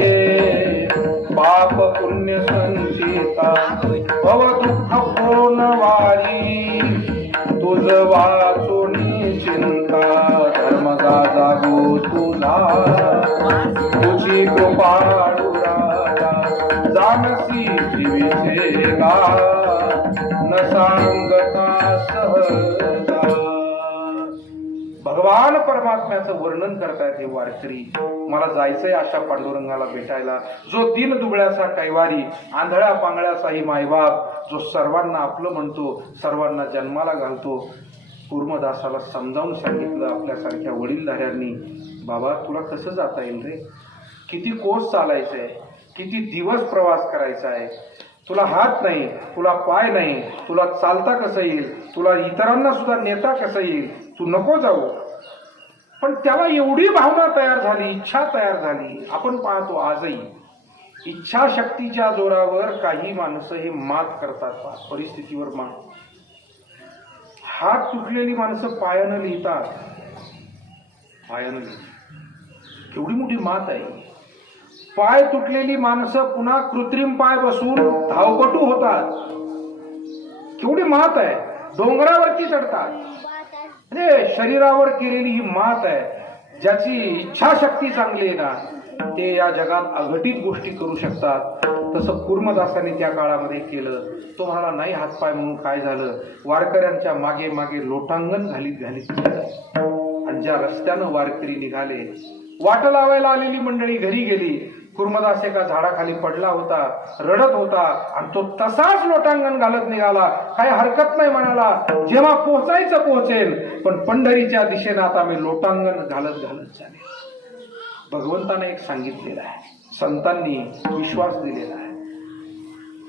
पाप पुण्य संचिता, भव दुःख तुझ वाचोनी चिंता धर्मदा जागो तुझा तुझी कृपाळू राजा जानसी जीविते गा न सांगता सहजा. भगवान परमात्म्याचं वर्णन करतायत हे वारकरी. मला जायचंय अशा पांडुरंगाला भेटायला, जो दीन दुबळ्याचा कैवारी, आंधळ्या पांगळ्याचाही मायबाप, जो सर्वांना आपलं म्हणतो, सर्वांना जन्माला घालतो. कूर्मदासाला समजावून सांगितलं आपल्यासारख्या वडीलधाऱ्यांनी, बाबा तुला कसं जाता येईल रे, किती कोस चालायचंय, किती दिवस प्रवास करायचा आहे, तुला हात नाही, तुला पाय नाही, तुला चालता कसं येईल, तुला इतरांना सुद्धा नेता कसं येईल, तू नको जाऊ. पण त्याला एवढी भावना तयार झाली, इच्छा तयार झाली. आपण पाहतो आजही इच्छाशक्तीच्या जोरावर काही माणसं हे मात करतात, परिस्थितीवर मात. हात तुटलेली माणसं पायानं लिहितात, पायानं लिहितात, केवढी मोठी मात आहे. पाय तुटलेली माणसं पुन्हा कृत्रिम पाय बसून धावपटू होतात, केवढी मात आहे. डोंगरावरती चढतात, म्हणजे शरीरावर केलेली ही मात आहे. ज्याची इच्छाशक्ती चांगली आहे ना, ते या जगात अघटित गोष्टी करू शकतात. तसं कूर्मदासाने त्या काळामध्ये केलं. तो म्हणाला नाही हातपाय म्हणून काय झालं, वारकऱ्यांच्या मागे मागे लोटांगण घालीत घालीत आणि ज्या रस्त्यानं वारकरी निघाले, वाट लावायला आलेली मंडळी घरी गेली. कूर्मदास एका झाडाखाली पडला होता, रडत होता आणि तो तसाच लोटांगण घालत निघाला. काही हरकत नाही म्हणाला, जेव्हा पोहोचायचं पोहोचेल, पण पंढरीच्या दिशेनं आता मी लोटांगण घालत घालत जाणे. भगवंताने एक सांगितलेलं आहे, संतांनी विश्वास दिलेला आहे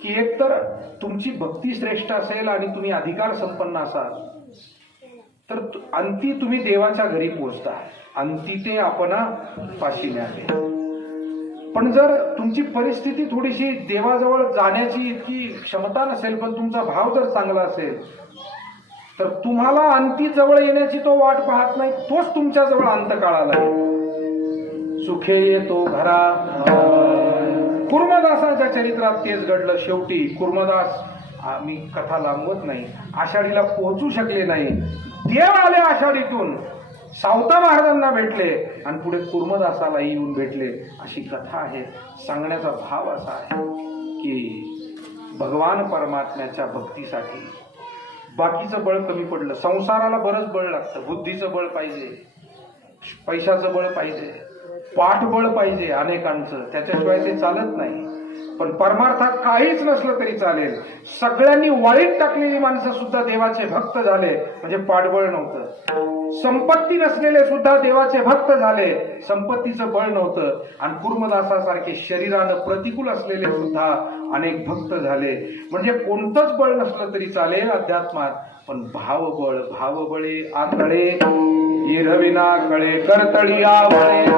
की एकतर तुमची भक्ती श्रेष्ठ असेल आणि तुम्ही अधिकार संपन्न असाल तर अंती तुम्ही देवाच्या घरी पोहोचता, अंती ते आपणा पाशी न्यावे. पण जर तुमची परिस्थिती थोडीशी देवाजवळ जाण्याची इतकी क्षमता नसेल, पण तुमचा भाव जर चांगला असेल, तर तुम्हाला अंती जवळ येण्याची तो वाट पाहत नाही, तोच तुमच्या जवळ अंतकाळाला येईल. सुखे येतो घरा. कूर्मदासाच्या चरित्रात तेच घडलं. शेवटी कूर्मदास, मी कथा लांबवत नाही, आषाढीला पोहोचू शकले नाही. देव आले आषाढीतून, सावता महाराजांना भेटले आणि पुढे कूर्मदासाला येऊन भेटले. अशी कथा आहे. सांगण्याचा भाव असा आहे की भगवान परमात्म्याच्या भक्तीसाठी बाकीचं बळ कमी पडलं. संसाराला बरंच बळ लागतं, बुद्धीचं बळ पाहिजे, पैशाचं बळ पाहिजे, पाठबळ पाहिजे अनेकांचं, त्याच्याशिवाय ते चालत नाही. पण परमार्थात काहीच नसलं तरी चालेल. सगळ्यांनी वाळीत टाकलेली माणसं सुद्धा देवाचे भक्त झाले, म्हणजे पाठबळ नव्हतं. संपत्ती नसलेले सुद्धा देवाचे भक्त झाले, संपत्तीचं बळ नव्हतं. आणि कूर्मदासासारखे शरीरानं प्रतिकूल असलेले सुद्धा अनेक भक्त झाले. म्हणजे कोणतंच बळ नसलं तरी चालेल अध्यात्मात, पण भावबळ, भावबळे आकळे इरविना कळे करतळी आवळे.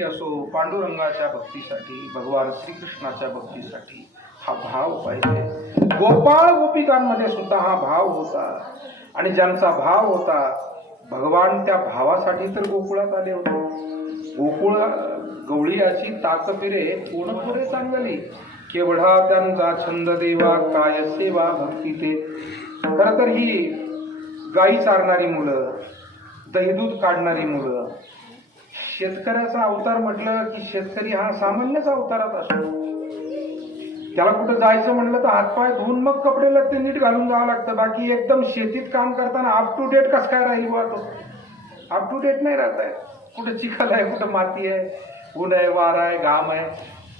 असो, पांडुरंगाच्या भक्तीसाठी, भगवान श्रीकृष्णाच्या भक्तीसाठी हा भाव पाहिजे. गोपाळ गोपिकांमध्ये सुद्धा हा भाव होता. आणि ज्यांचा भाव होता, भगवान त्या भावासाठी तर गोकुळात आले होते. गोकुळ गवळीयाची ताक फिरे कोण पुरे चांगली, केवढा त्यांचा छंद देवा काय सेवा भक्ती ते. खर तर ही गाई चारणारी मुलं, दही दूध काढणारी मुलं, शेतकऱ्याचा अवतार म्हटलं की शेतकरी हा सामान्यच अवतारात असतो. त्याला कुठं जायचं म्हणलं तर हातपाय धुवून मग कपडे लत्ते नीट घालून जावं लागतं. बाकी एकदम शेतीत काम करताना अप टू डेट कसं काय राहील बुवा तो? अप टू डेट नाही राहत आहे. कुठं चिखल आहे, कुठं माती आहे, ऊन आहे, वारा आहे, घाम आहे,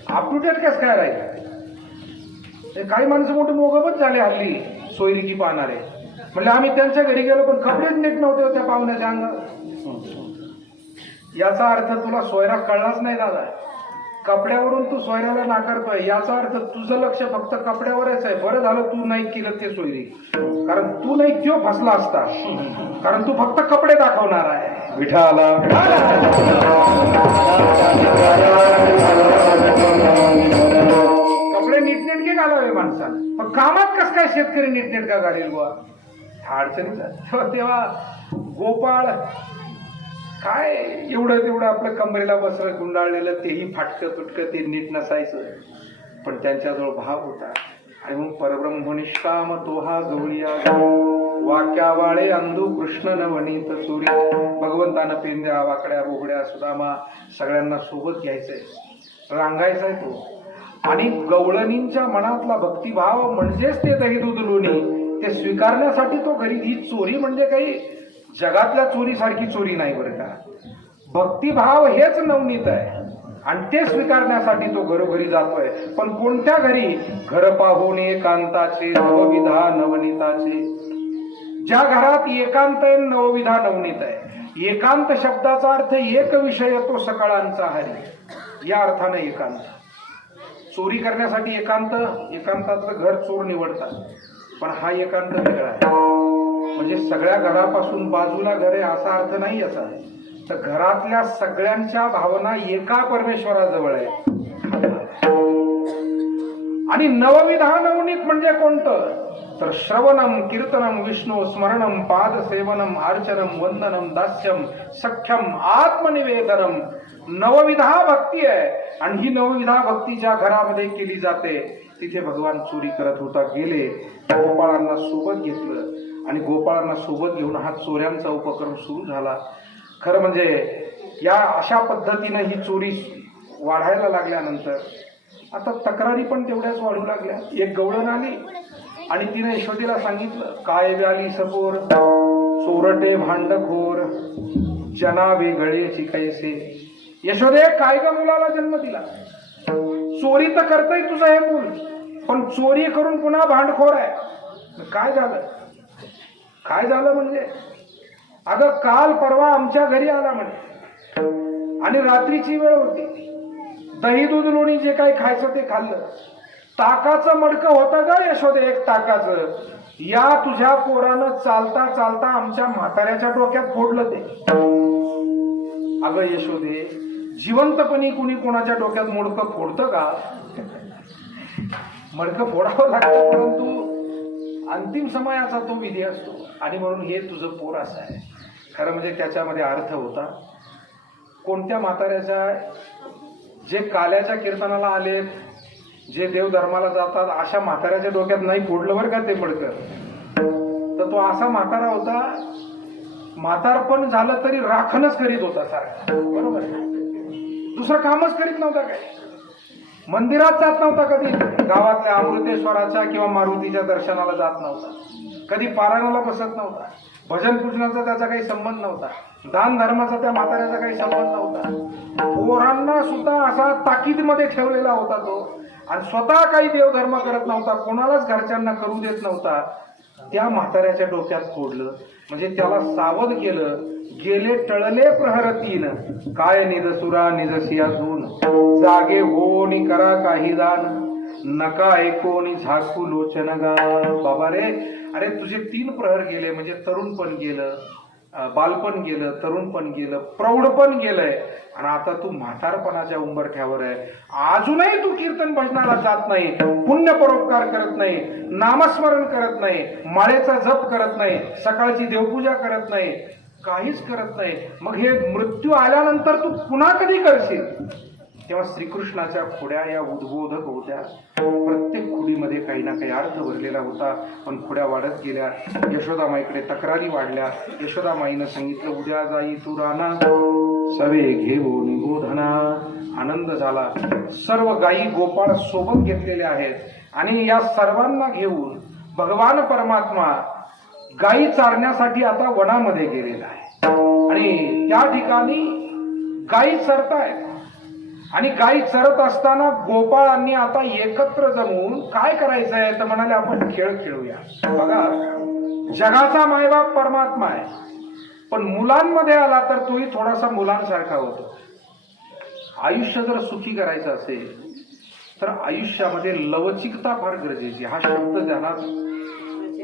अप टू डेट कसं काय राहील? काही माणसं मोठे मोगमच झाले हल्ली सोयरिकी पाहणारे. म्हणजे आम्ही त्यांच्या घरी गेलो पण कपडेच नीट नव्हते त्या पाहुण्याच्या अंगात. याचा अर्थ तुला सोयरा कळलाच नाही दादा. कपड्यावरून तू सोयऱ्याला नाकारतोय, याचा अर्थ तुझं लक्ष फक्त कपड्यावरच आहे. बरं झालं तू नाही केलं ते सोयरी, कारण तू नाही किंवा फसला असता, कारण तू फक्त कपडे दाखवणार आहे. विठाला कपडे नीटनेटके घालावे माणसाला, पण कामात कस काय शेतकरी नीटनेटका घालेल बुवा, अडचणीचा. तेव्हा गोपाळ काय एवढं तेवढं आपलं कमरेला बसलं गुंडाळलेलं, तेही फाटकं तुटकं, ते नीट नसायचं, पण त्यांच्याजवळ भाव होता. आणि मग परब्रह्मनिष्काम तो हा गवळिया, वाक्यावाळे अंधू कृष्ण नवनीत चोरी. भगवंतानं पेंद्या वाकड्या बोबड्या सुदामा सगळ्यांना सोबत घ्यायचंय, रांगायचाय तो. आणि गवळणींच्या मनातला भक्तिभाव म्हणजेच ते दही दूध लोणी, ते स्वीकारण्यासाठी तो घरी. ही चोरी म्हणजे काही जगातल्या चोरीसारखी चोरी नाही बरं का. भक्तिभाव हेच नवनीत आहे, आणि ते स्वीकारण्यासाठी तो घरोघरी जातोय. पण कोणत्या घरी? घर पाहून एकांताचे नवविधा नवनीताचे. ज्या घरात एकांत आहे, नवविधा नवनीत आहे. एकांत शब्दाचा अर्थ एक विषय, तो सकळांचा हरी, या अर्थानं एकांत. चोरी करण्यासाठी एकांत, एकांतातलं घर चोर निवडतात, पण हा एकांत वेगळा आहे. म्हणजे सगळ्या घरापासून बाजूला घर आहे असा अर्थ नाही याचा. तर घरातल्या सगळ्यांच्या भावना एका परमेश्वराजवळ आहे. आणि नवविधा नवनीत म्हणजे कोणतं? तर श्रवणम कीर्तनम विष्णू स्मरणम पादसेवनम अर्चनम वंदनम दास्यम सख्यम आत्मनिवेदनम. नवविधा भक्ती आहे, आणि ही नवविधा भक्ती ज्या घरामध्ये केली जाते तिथे भगवान चोरी करत होता. गेले, गोपाळांना सोबत घेतलं, आणि गोपाळांना सोबत घेऊन हा चोऱ्यांचा उपक्रम सुरू झाला. खरं म्हणजे या अशा पद्धतीनं ही चोरी वाढायला लागल्यानंतर आता तक्रारी पण तेवढ्याच वाढू लागल्या. एक गवळण आली आणि तिने यशोदेला सांगितलं, काय व्याली सपोर चोरटे भांडखोर जनावे गळेची कैसे. यशोदे, काय ग मुलाला जन्म दिला? चोरी तर करतय तुझं हे मूल, पण चोरी करून पुन्हा भांडखोर आहे. काय झालं? काय झालं म्हणजे? अगं काल परवा आमच्या घरी आला म्हणे, आणि रात्रीची वेळ होती. दही दूध लोणी जे काही खायचं ते खाल्लं. ताकाचं मडकं होतं ग यशोदे, एक ताकाचं. या तुझ्या पोरानं चालता चालता आमच्या म्हाताऱ्याच्या डोक्यात फोडलं ते. अगं यशोदे, जिवंतपणी कुणी कोणाच्या डोक्यात मोडकं फोडतं का? मडकं फोडावं लागतं, परंतु अंतिम समयाचा तो विधी असतो. आणि म्हणून हे तुझं पोर असं आहे. खरं म्हणजे त्याच्यामध्ये अर्थ होता. कोणत्या म्हाताऱ्याच्या? जे काल्याच्या कीर्तनाला आले, जे देवधर्माला जातात, अशा म्हाताऱ्याच्या डोक्यात नाही फोडलं बरं का ते मडकं. तर तो असा म्हातारा होता, म्हातारपण झालं तरी राखणच करीत होता सारखं, बरोबर, दुसरं कामच करीत नव्हता. काय मंदिरात जात नव्हता, कधी गावातल्या अमृतेश्वराच्या किंवा मारुतीच्या दर्शनाला जात नव्हता, कधी पारायणाला बसत नव्हता, भजन पूजनाचा त्याचा काही संबंध नव्हता, दान धर्माचा त्या म्हाताऱ्याचा काही संबंध नव्हता. पोरांना सुद्धा असा ताकीदमध्ये ठेवलेला होता तो, आणि स्वतः काही देवधर्म करत नव्हता, कोणालाच घरच्यांना करू देत नव्हता. त्या म्हाताऱ्याच्या डोक्यात फोडलं, म्हणजे त्याला सावध केलं. गेले टळले प्रहर तीन, काय निज सुरा निज सियाजून, जागे होनी करा काही दान, नका ऐकोनी झाकू लोचन गा. बाबा रे, अरे तुझे 3 प्रहर गेले, म्हणजे तरुणपण गेलं, बालपण गेलं, तरुणपण गेलं, प्रौढपण गेलंय, आणि आता तू म्हातारपणाच्या उंबरठ्यावर आहे. अजूनही तू कीर्तन भजनाला जात नाही, पुण्य परोपकार करत नाही, नामस्मरण करत नाही, माळेचा जप करत नाही, सकाळची देवपूजा करत नाही, काहीच करत नाही. मग हे मृत्यू आल्यानंतर तू पुन्हा कधी करशील? तेव्हा श्रीकृष्णाच्या खोड्या या उद्बोधक होत्या. प्रत्येक खुडीमध्ये काही ना काही अर्थ भरलेला होता. पण खुड्या वाढत गेल्या. यशोदामाईकडे तक्रारी वाढल्या. यशोदामाईनं सांगितलं, उद्या जाई तू राना, सवे घेऊन गोधना. आनंद झाला. सर्व गायी गोपाळ सोबत घेतलेले आहेत, आणि या सर्वांना घेऊन भगवान परमात्मा गायी चारण्यासाठी आता वनामध्ये गेलेला आहे. आणि त्या ठिकाणी गायी चरतायत, आणि गायी चरत असताना गोपाळांनी आता एकत्र जमून काय करायचंय, तर म्हणाले आपण खेळ खेळूया. बघा, जगाचा मायबाप परमात्मा आहे, पण मुलांमध्ये आला तर तोही थोडासा मुलांसारखा होतो. आयुष्य जर सुखी करायचं असेल तर आयुष्यामध्ये लवचिकता फार गरजेची. हा शब्द ध्यानात.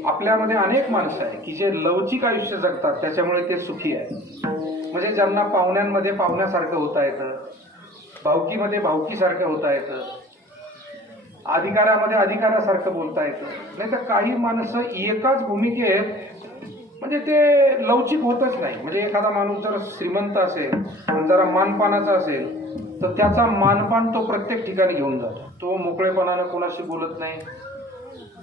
आपल्यामध्ये अनेक माणसं आहे की जे लवचिक आयुष्य जगतात, त्याच्यामुळे ते सुखी आहेत. म्हणजे ज्यांना पाहुण्यांमध्ये पाहुण्यासारखं होता येतं, भावकीमध्ये भावकीसारखं होता येतं, अधिकारामध्ये अधिकारासारखं बोलता येतं. नाही तर काही माणसं एकाच भूमिकेत म्हणजे ते लवचिक होतच नाही. म्हणजे एखादा माणूस जर श्रीमंत असेल आणि जरा मानपानाचा असेल तर त्याचा मानपान तो प्रत्येक ठिकाणी घेऊन जातो. तो मोकळेपणानं कोणाशी बोलत नाही.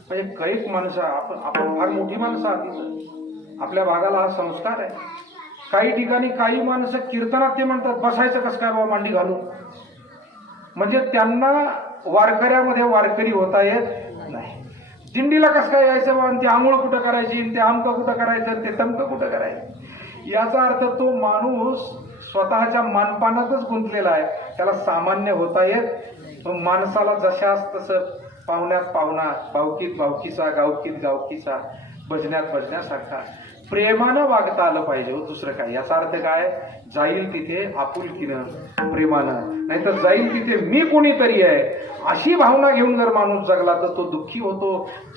म्हणजे कैक माणसं आपण फार मोठी माणसं आहात. आपल्या भागाला हा संस्कार आहे. काही ठिकाणी काही माणसं कीर्तनात ते म्हणतात बसायचं कसं काय बाबा मांडी घालून. म्हणजे त्यांना वारकऱ्यामध्ये वारकरी होता येत नाही. दिंडीला कसं काय यायचं बाबा, ते आंघोळ कुठं करायची, ते आमकं कुठं करायचं, ते तमकं कुठं करायचं. याचा अर्थ तो माणूस स्वतःच्या मानपानातच गुंतलेला आहे. त्याला सामान्य होता येत. माणसाला जशास तसं पाहुण्यात पाहुणा, भावकीत भावकीचा, गावकीत गावकीचा, भजण्यात भजण्यासारखा प्रेमानं वागता आलं पाहिजे. दुसरं काय. याचा अर्थ काय, जाईल तिथे आपुलकीनं प्रेमानं, नाहीतर जाईल तिथे मी कोणीतरी आहे अशी भावना घेऊन जर माणूस जगला तर तो दुःखी होतो.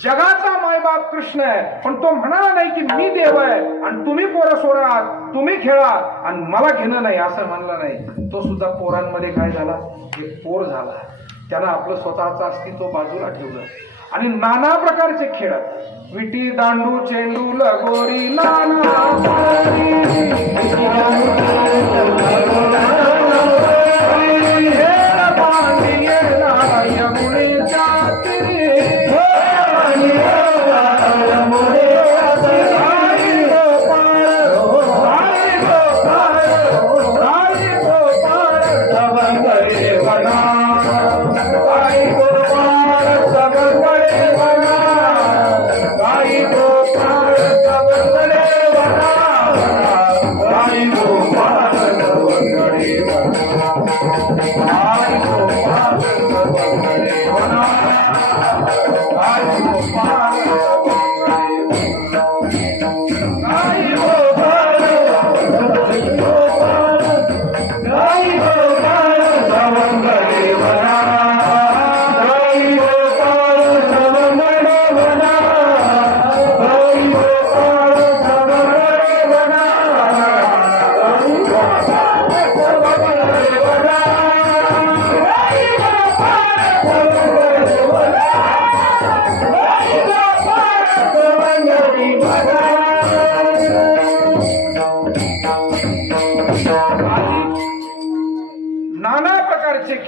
जगाचा मायबाप कृष्ण आहे, पण तो म्हणाला नाही की मी देव आहे आणि तुम्ही पोरं सोरा, तुम्ही खेळा आणि मला घेणं नाही, असं म्हणला नाही. तो सुद्धा पोरांमध्ये काय झाला, एक पोर झाला. त्यानं आपलं स्वतःचं अस्तित्व बाजूला ठेवलं आणि नाना प्रकारचे खेळ, विटी दांडू चेंडू लगोरी नाना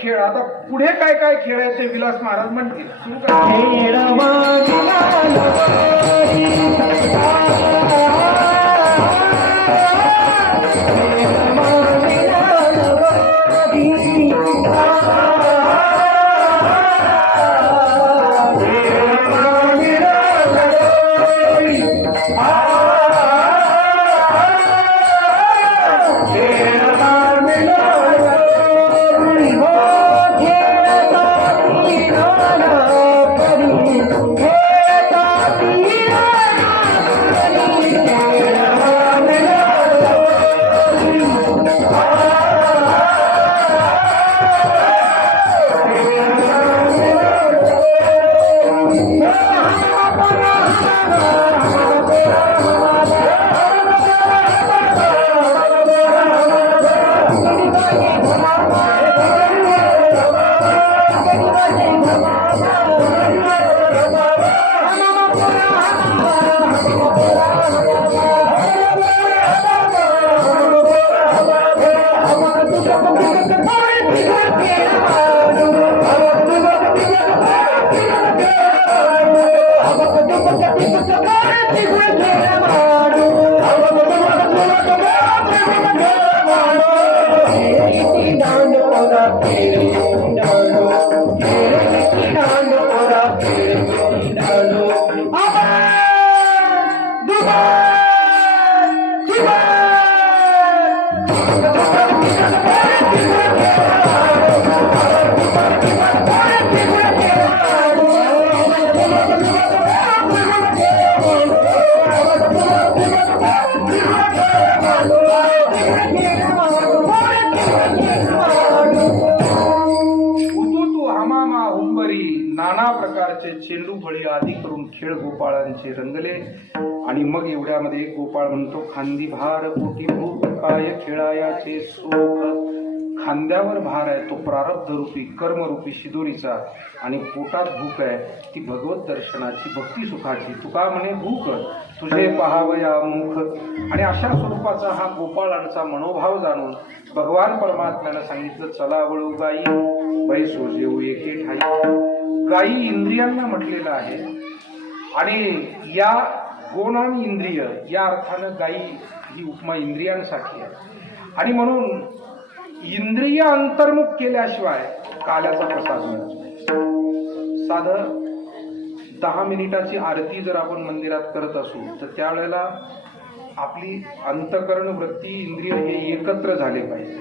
खेळ. आता पुढे काय काय खेळ आहे ते विलास महाराज म्हणतील. सुरू औदुंबरी नाना प्रकारचे चेंडू फळी आदी करून खेळ गोपाळांचे रंगले. आणि मग एवढ्यामध्ये गोपाळ म्हणतो, खांदी भार पोटी भूक काय खेळायाचे सुख. खांद्यावर भार आहे तो प्रारब्ध रूपी कर्मरूपी शिदोरीचा, आणि पोटात भूक आहे ती भगवत दर्शनाची भक्ती सुखाची. तुका म्हणे भूक तुझे पहावया मुख. आणि अशा स्वरूपाचा हा गोपाळांचा मनोभाव जाणून भगवान परमात्म्यानं सांगितलं, चला वळू गाई बैसो जेऊ एके ठाई. गाई इंद्रियांना म्हटलेलं आहे, आणि या गोनाम इंद्रिय या अर्थानं गाई ही उपमा इंद्रियांसाठी आहे. आणि म्हणून इंद्रिय अंतर्मुख केल्याशिवाय काल्याचा प्रसाद मिळत नाही. साधं 10 मिनिटाची आरती जर आपण मंदिरात करत असू तर त्यावेळेला आपली अंतकरण वृत्ती इंद्रिय हे एकत्र झाले पाहिजे,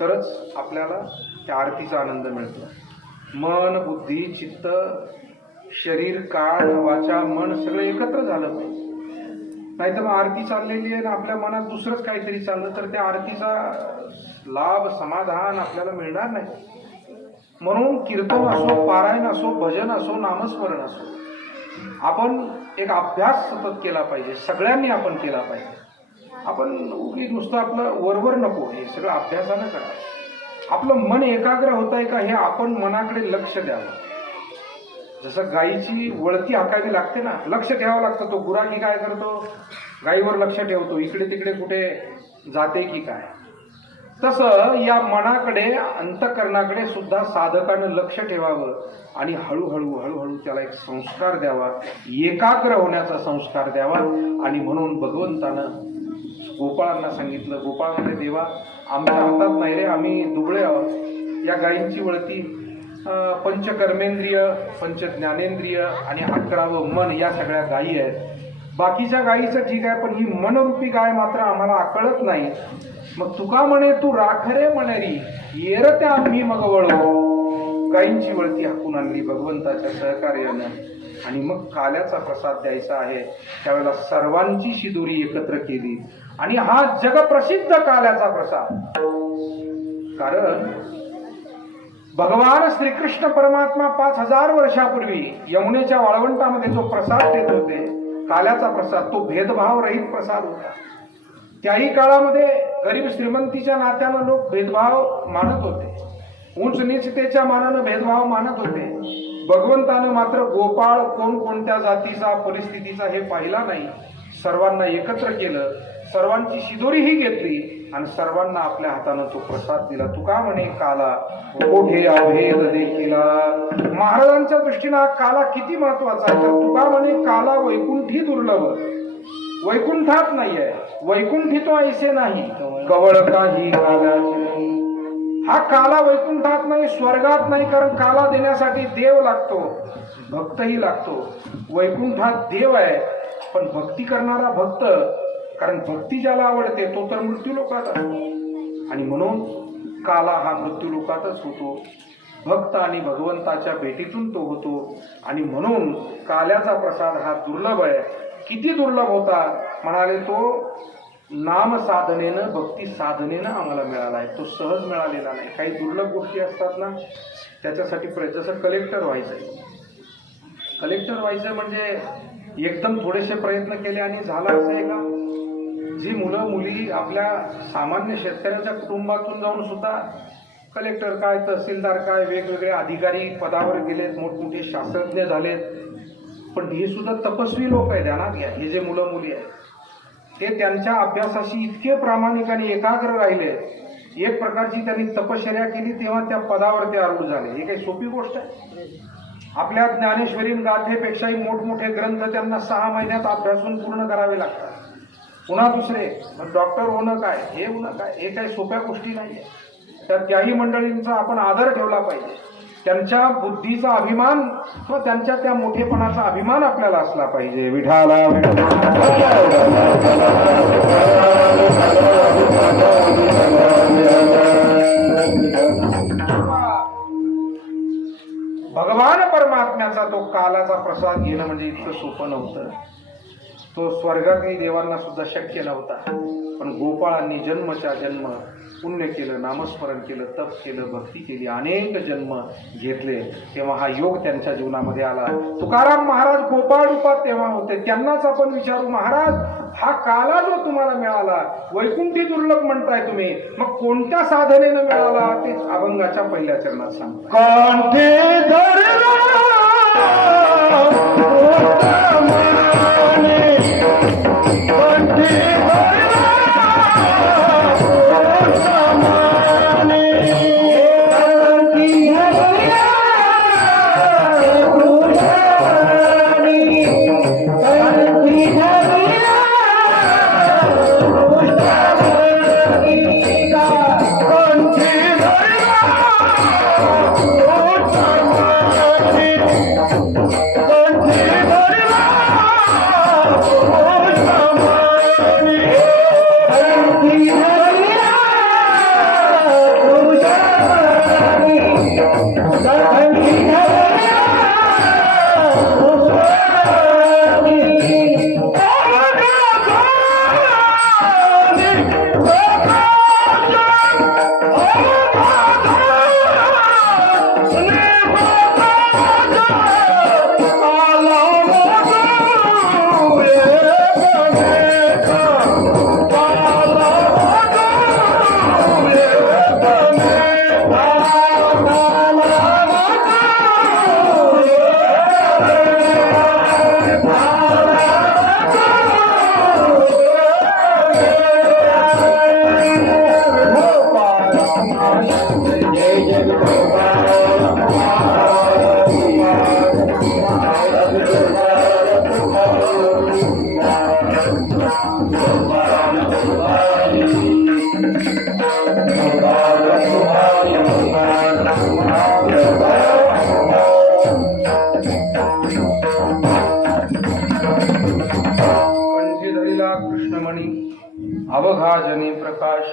तरच आपल्याला त्या आरतीचा आनंद मिळतो. मन बुद्धी चित्त शरीर कान वाचा मन सगळं एकत्र झालं पाहिजे. नाहीतर मग आरती चाललेली आहे ना आपल्या मनात दुसरंच काहीतरी चाललं तर त्या आरतीचा लाभ समाधान आपल्याला मिळणार नाही. म्हणून कीर्तन असो पारायण असो भजन असो नामस्मरण असो आपण एक अभ्यास सतत केला पाहिजे. सगळ्यांनी आपण केला पाहिजे. आपण उगी नुसतं आपलं वरवर नको, हे सगळं अभ्यासानं करा. आपलं मन एकाग्र होत आहे का हे आपण मनाकडे लक्ष द्यावं. जसं गायीची वळती हाकावी लागते ना, लक्ष ठेवावं लागतं. तो गुराखी काय करतो, गायीवर लक्ष ठेवतो, इकडे तिकडे कुठे जाते की काय. तसं या मनाकडे अंतःकरणाकडे सुद्धा साधकानं लक्ष ठेवावं आणि हळूहळू त्याला एक संस्कार द्यावा, एकाग्र होण्याचा संस्कार द्यावा. आणि म्हणून भगवंतानं गोपाळांना सांगितलं, गोपाळ म्हणजे देवा आमच्या हातात नाही रे, आम्ही दुबळे आहोत. या गायींची वळती पंचकर्मेंद्रिय पंचज्ञानेंद्रिय आणि 11वं मन या सगळ्या गायी आहेत. बाकीच्या गायीचं ठीक आहे, पण ही मनरूपी गाय मात्र आम्हाला आकळत नाही. मग तुका म्हणे तू राखरे म्हणरी येर त्या आम्ही मग वळू. गायींची वळती हाकून आणली भगवंताच्या सहकार्यानं. आणि मग काल्याचा प्रसाद द्यायचा आहे त्यावेळेला सर्वांची शिदोरी एकत्र केली आणि हा जगप्रसिद्ध काल्याचा प्रसाद. कारण भगवान श्रीकृष्ण परमात्मा 5000 वर्षापूर्वी यमुनेच्या वाळवंटामध्ये जो प्रसाद देत होते, काल्याचा प्रसाद, तो भेदभाव रहित प्रसाद होता. त्याही काळामध्ये गरीब श्रीमंतीच्या नात्यानं लोक भेदभाव मानत होते, उंच नीचतेच्या मानानं भेदभाव मानत होते. भगवंतानं मात्र गोपाळ कोण कोणत्या जातीचा परिस्थितीचा हे पाहिला नाही, सर्वांना एकत्र केलं, सर्वांची शिदोरीही घेतली आणि सर्वांना आपल्या हातानं तो प्रसाद दिला. तुका म्हणे काला ओढे अभेद देखिला. महाराजांच्या दृष्टीनं हा काला किती महत्वाचा आहे तर तुका म्हणे काला वैकुंठी दुर्लभ. वैकुंठात नाहीये, वैकुंठी तो ऐसे नाही कवळ काही कालाची. हा काला वैकुंठात नाही, स्वर्गात नाही, कारण काला देण्यासाठी देव लागतो, भक्तही लागतो. वैकुंठात देव आहे पण भक्ती करणारा भक्त, कारण भक्ती ज्याला आवडते तो तर मृत्यू लोकात असतो. आणि म्हणून काला हा मृत्यू लोकातच होतो. भक्त आणि भगवंताच्या भेटीतून तो होतो. आणि म्हणून काल्याचा प्रसाद हा दुर्लभ आहे. किती दुर्लभ होता म्हणाले, तो नाम साधनेनं भक्ती साधनेनं आम्हाला मिळाला आहे, तो सहज मिळालेला नाही. काही दुर्लभ गोष्टी असतात ना त्याच्यासाठी जसं कलेक्टर व्हायचंय, कलेक्टर व्हायचं म्हणजे एकदम थोडेसे प्रयत्न केले आणि झाला असं आहे का. जी मुलं मुली आपल्या सामान्य शेतकऱ्याच्या कुटुंबातून जाऊन सुद्धा कलेक्टर काय तहसीलदार काय वेगवेगळे अधिकारी पदावर गेलेत, मोठमोठे शास्त्रज्ञ झालेत, पण हे सुद्धा तपस्वी लोक आहेत. ध्यानात घ्या, हे जे मुलं मुली आहेत ते त्यांच्या अभ्यासाशी इतके प्रामाणिक आणि एकाग्र राहिले, एक प्रकारची त्यांनी तपश्चर्या केली तेव्हा त्या पदावर ते आरूढ झाले. हे काही सोपी गोष्ट आहे. आपल्या ज्ञानेश्वरी गाथेपेक्षाही मोठमोठे ग्रंथ त्यांना 6 महिन्यात अभ्यासून पूर्ण करावे लागतात. पुन्हा दुसरे डॉक्टर होणं काय, हे होणं काय, हे काही सोप्या गोष्टी नाही. तर त्याही मंडळींचा आपण आदर ठेवला पाहिजे. त्यांच्या बुद्धीचा अभिमान किंवा त्यांच्या त्या मोठेपणाचा अभिमान आपल्याला असला पाहिजे. विठाला भगवान परमात्म्याचा तो कालाचा प्रसाद घेणं म्हणजे इतकं सोपं नव्हतं. तो स्वर्गातील देवांना सुद्धा शक्य नव्हता. पण गोपाळांनी जन्मच्या जन्म पुण्य केलं, नामस्मरण केलं, तप केलं, भक्ती केली, अनेक जन्म घेतले, तेव्हा हा योग त्यांच्या जीवनामध्ये आला. तुकाराम महाराज गोपाळ रूपात तेव्हा होते. त्यांनाच आपण विचारू, महाराज हा काला जो तुम्हाला मिळाला, वैकुंठी दुर्लभ म्हणताय तुम्ही, मग कोणत्या साधनेनं मिळाला ते अभंगाच्या पहिल्या चरणात सांगतो. अवघाजनी प्रकाश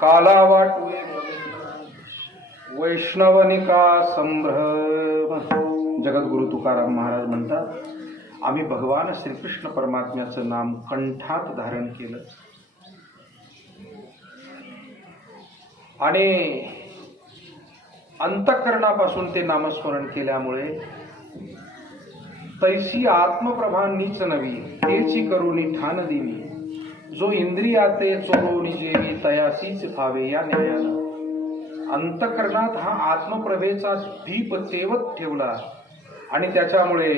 काला वाटुए वैष्णवनिका संभ्रम. जगद्गुरु तुकाराम महाराज म्हणतात, आम्ही भगवान श्रीकृष्ण परमात्म्याचं नाम कंठात धारण केलं आणि अंतःकरणापासून ते नामस्मरण केल्यामुळे तैसी आत्मप्रभा नीच नवी तेची करुणी ठाण देवी, जो इंद्रियाते चोरोनी जेवी तयासीच भावे या न्यायाला. अंतःकरणात हा आत्मप्रभेचा दीप तेवत ठेवला आणि त्याच्यामुळे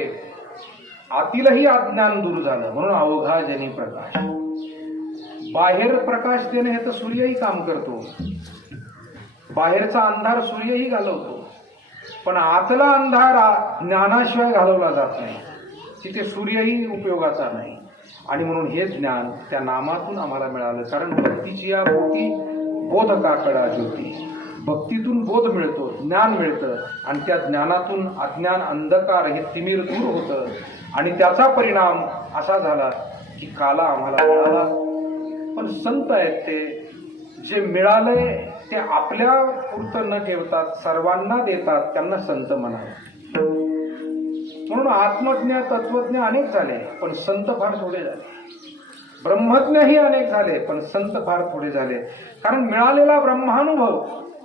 आतीलही अज्ञान दूर झालं. म्हणून अवघाजनी प्रकाश. बाहेर प्रकाश देणे हे तर सूर्यही काम करतो, बाहेरचा अंधार सूर्यही घालवतो, पण आतला अंधार ज्ञानाशिवाय घालवला जात नाही, तिथे सूर्यही उपयोगाचा नाही. आणि म्हणून हे ज्ञान त्या नामातून आम्हाला मिळालं. कारण भक्तीची या पोटी बोधकाकडा ज्योती, भक्तीतून बोध मिळतो, ज्ञान मिळतं आणि त्या ज्ञानातून अज्ञान अंधकार हे तिमिर दूर होतं आणि त्याचा परिणाम असा झाला की काला आम्हाला मिळाला. पण संत आहेत ते, जे मिळालंय ते आपल्या पुरतं न ठेवतात, सर्वांना देतात, त्यांना संत म्हणाले. म्हणून आत्मज्ञ तत्वज्ञ अनेक झाले पण संत फार थोडे झाले. ब्रह्मज्ञही अनेक झाले पण संत फार थोडे झाले. कारण मिळालेला ब्रह्मानुभव,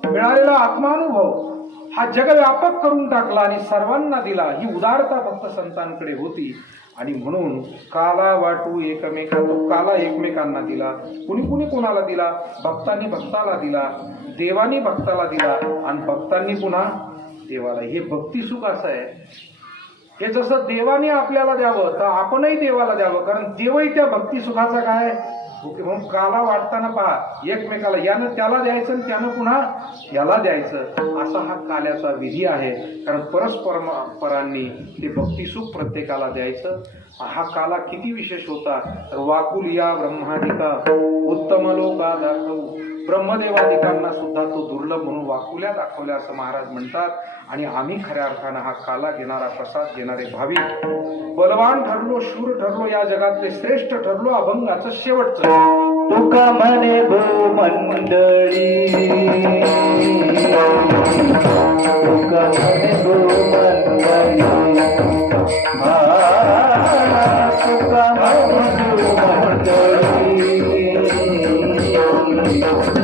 मिळालेला आत्मानुभव हा जगव्यापक करून टाकला आणि सर्वांना दिला. ही उदारता फक्त संतांकडे होती. आणि म्हणून काला वाटू एकमेका, तो काला एकमेकांना दिला. कुणी कुणी कोणाला दिला? भक्तांनी भक्ताला दिला, देवानी भक्ताला दिला आणि भक्तांनी पुन्हा देवाला. हे भक्ती सुख असं आहे. हे जसं देवाने आपल्याला द्यावं तर आपणही देवाला द्यावं, कारण देवही त्या भक्ती सुखाचा काय ओके. म्हणून काला वाटताना पहा, एकमेकाला यानं त्याला द्यायचं आणि त्यानं पुन्हा याला द्यायचं, असा हा काल्याचा विधी आहे. कारण परस्परांनी ते भक्तिसुख प्रत्येकाला द्यायचं. हा काला किती विशेष होता. तर वाकुलिया ब्रह्मादिका उत्तम लोका दाखवू, ब्रह्मदेवादिकांना सुद्धा तो दुर्लभ म्हणून वाकुल्या दाखवल्या असं महाराज म्हणतात. आणि आम्ही खऱ्या अर्थानं हा काला घेणारा, प्रसाद घेणारे भाविक बलवान ठरलो, शूर ठरलो, या जगातले श्रेष्ठ ठरलो, अभंगाचं शेवटचं तुका म्हणे भूमंडळी, तुका म्हणे भूमंडळी, तुका म्हणे भूमंडळी,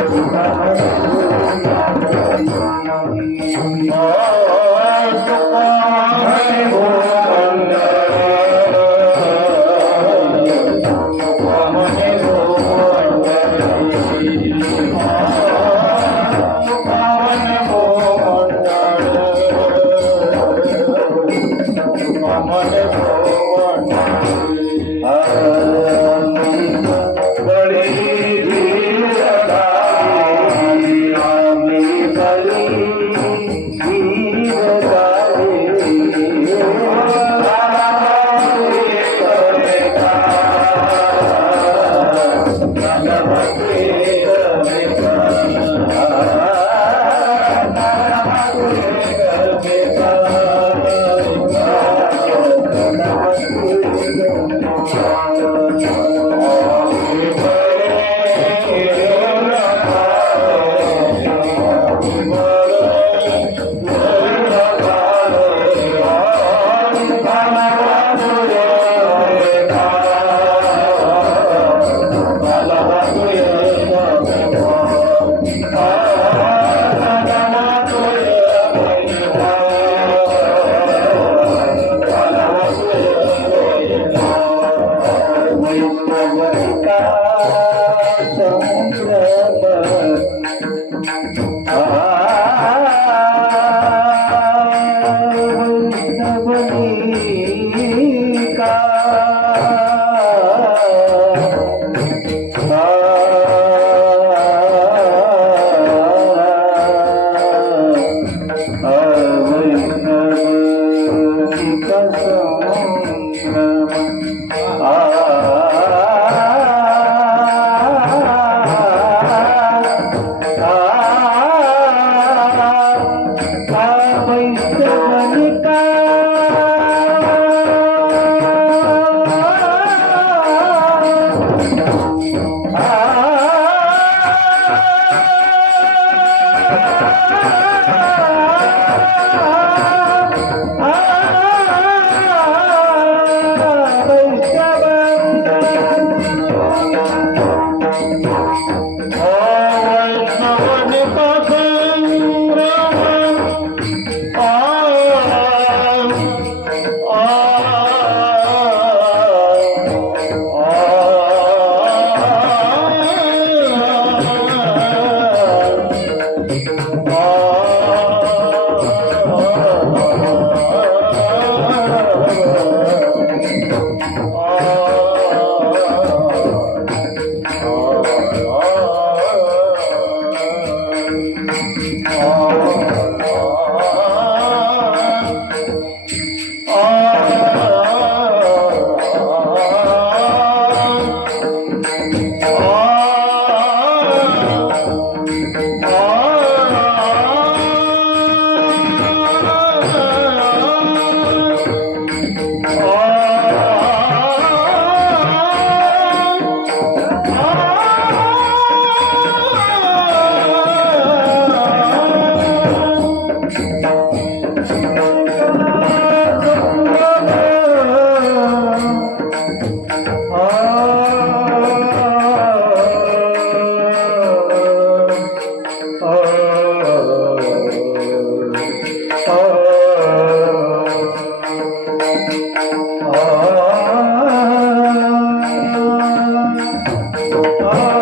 तुका का Ah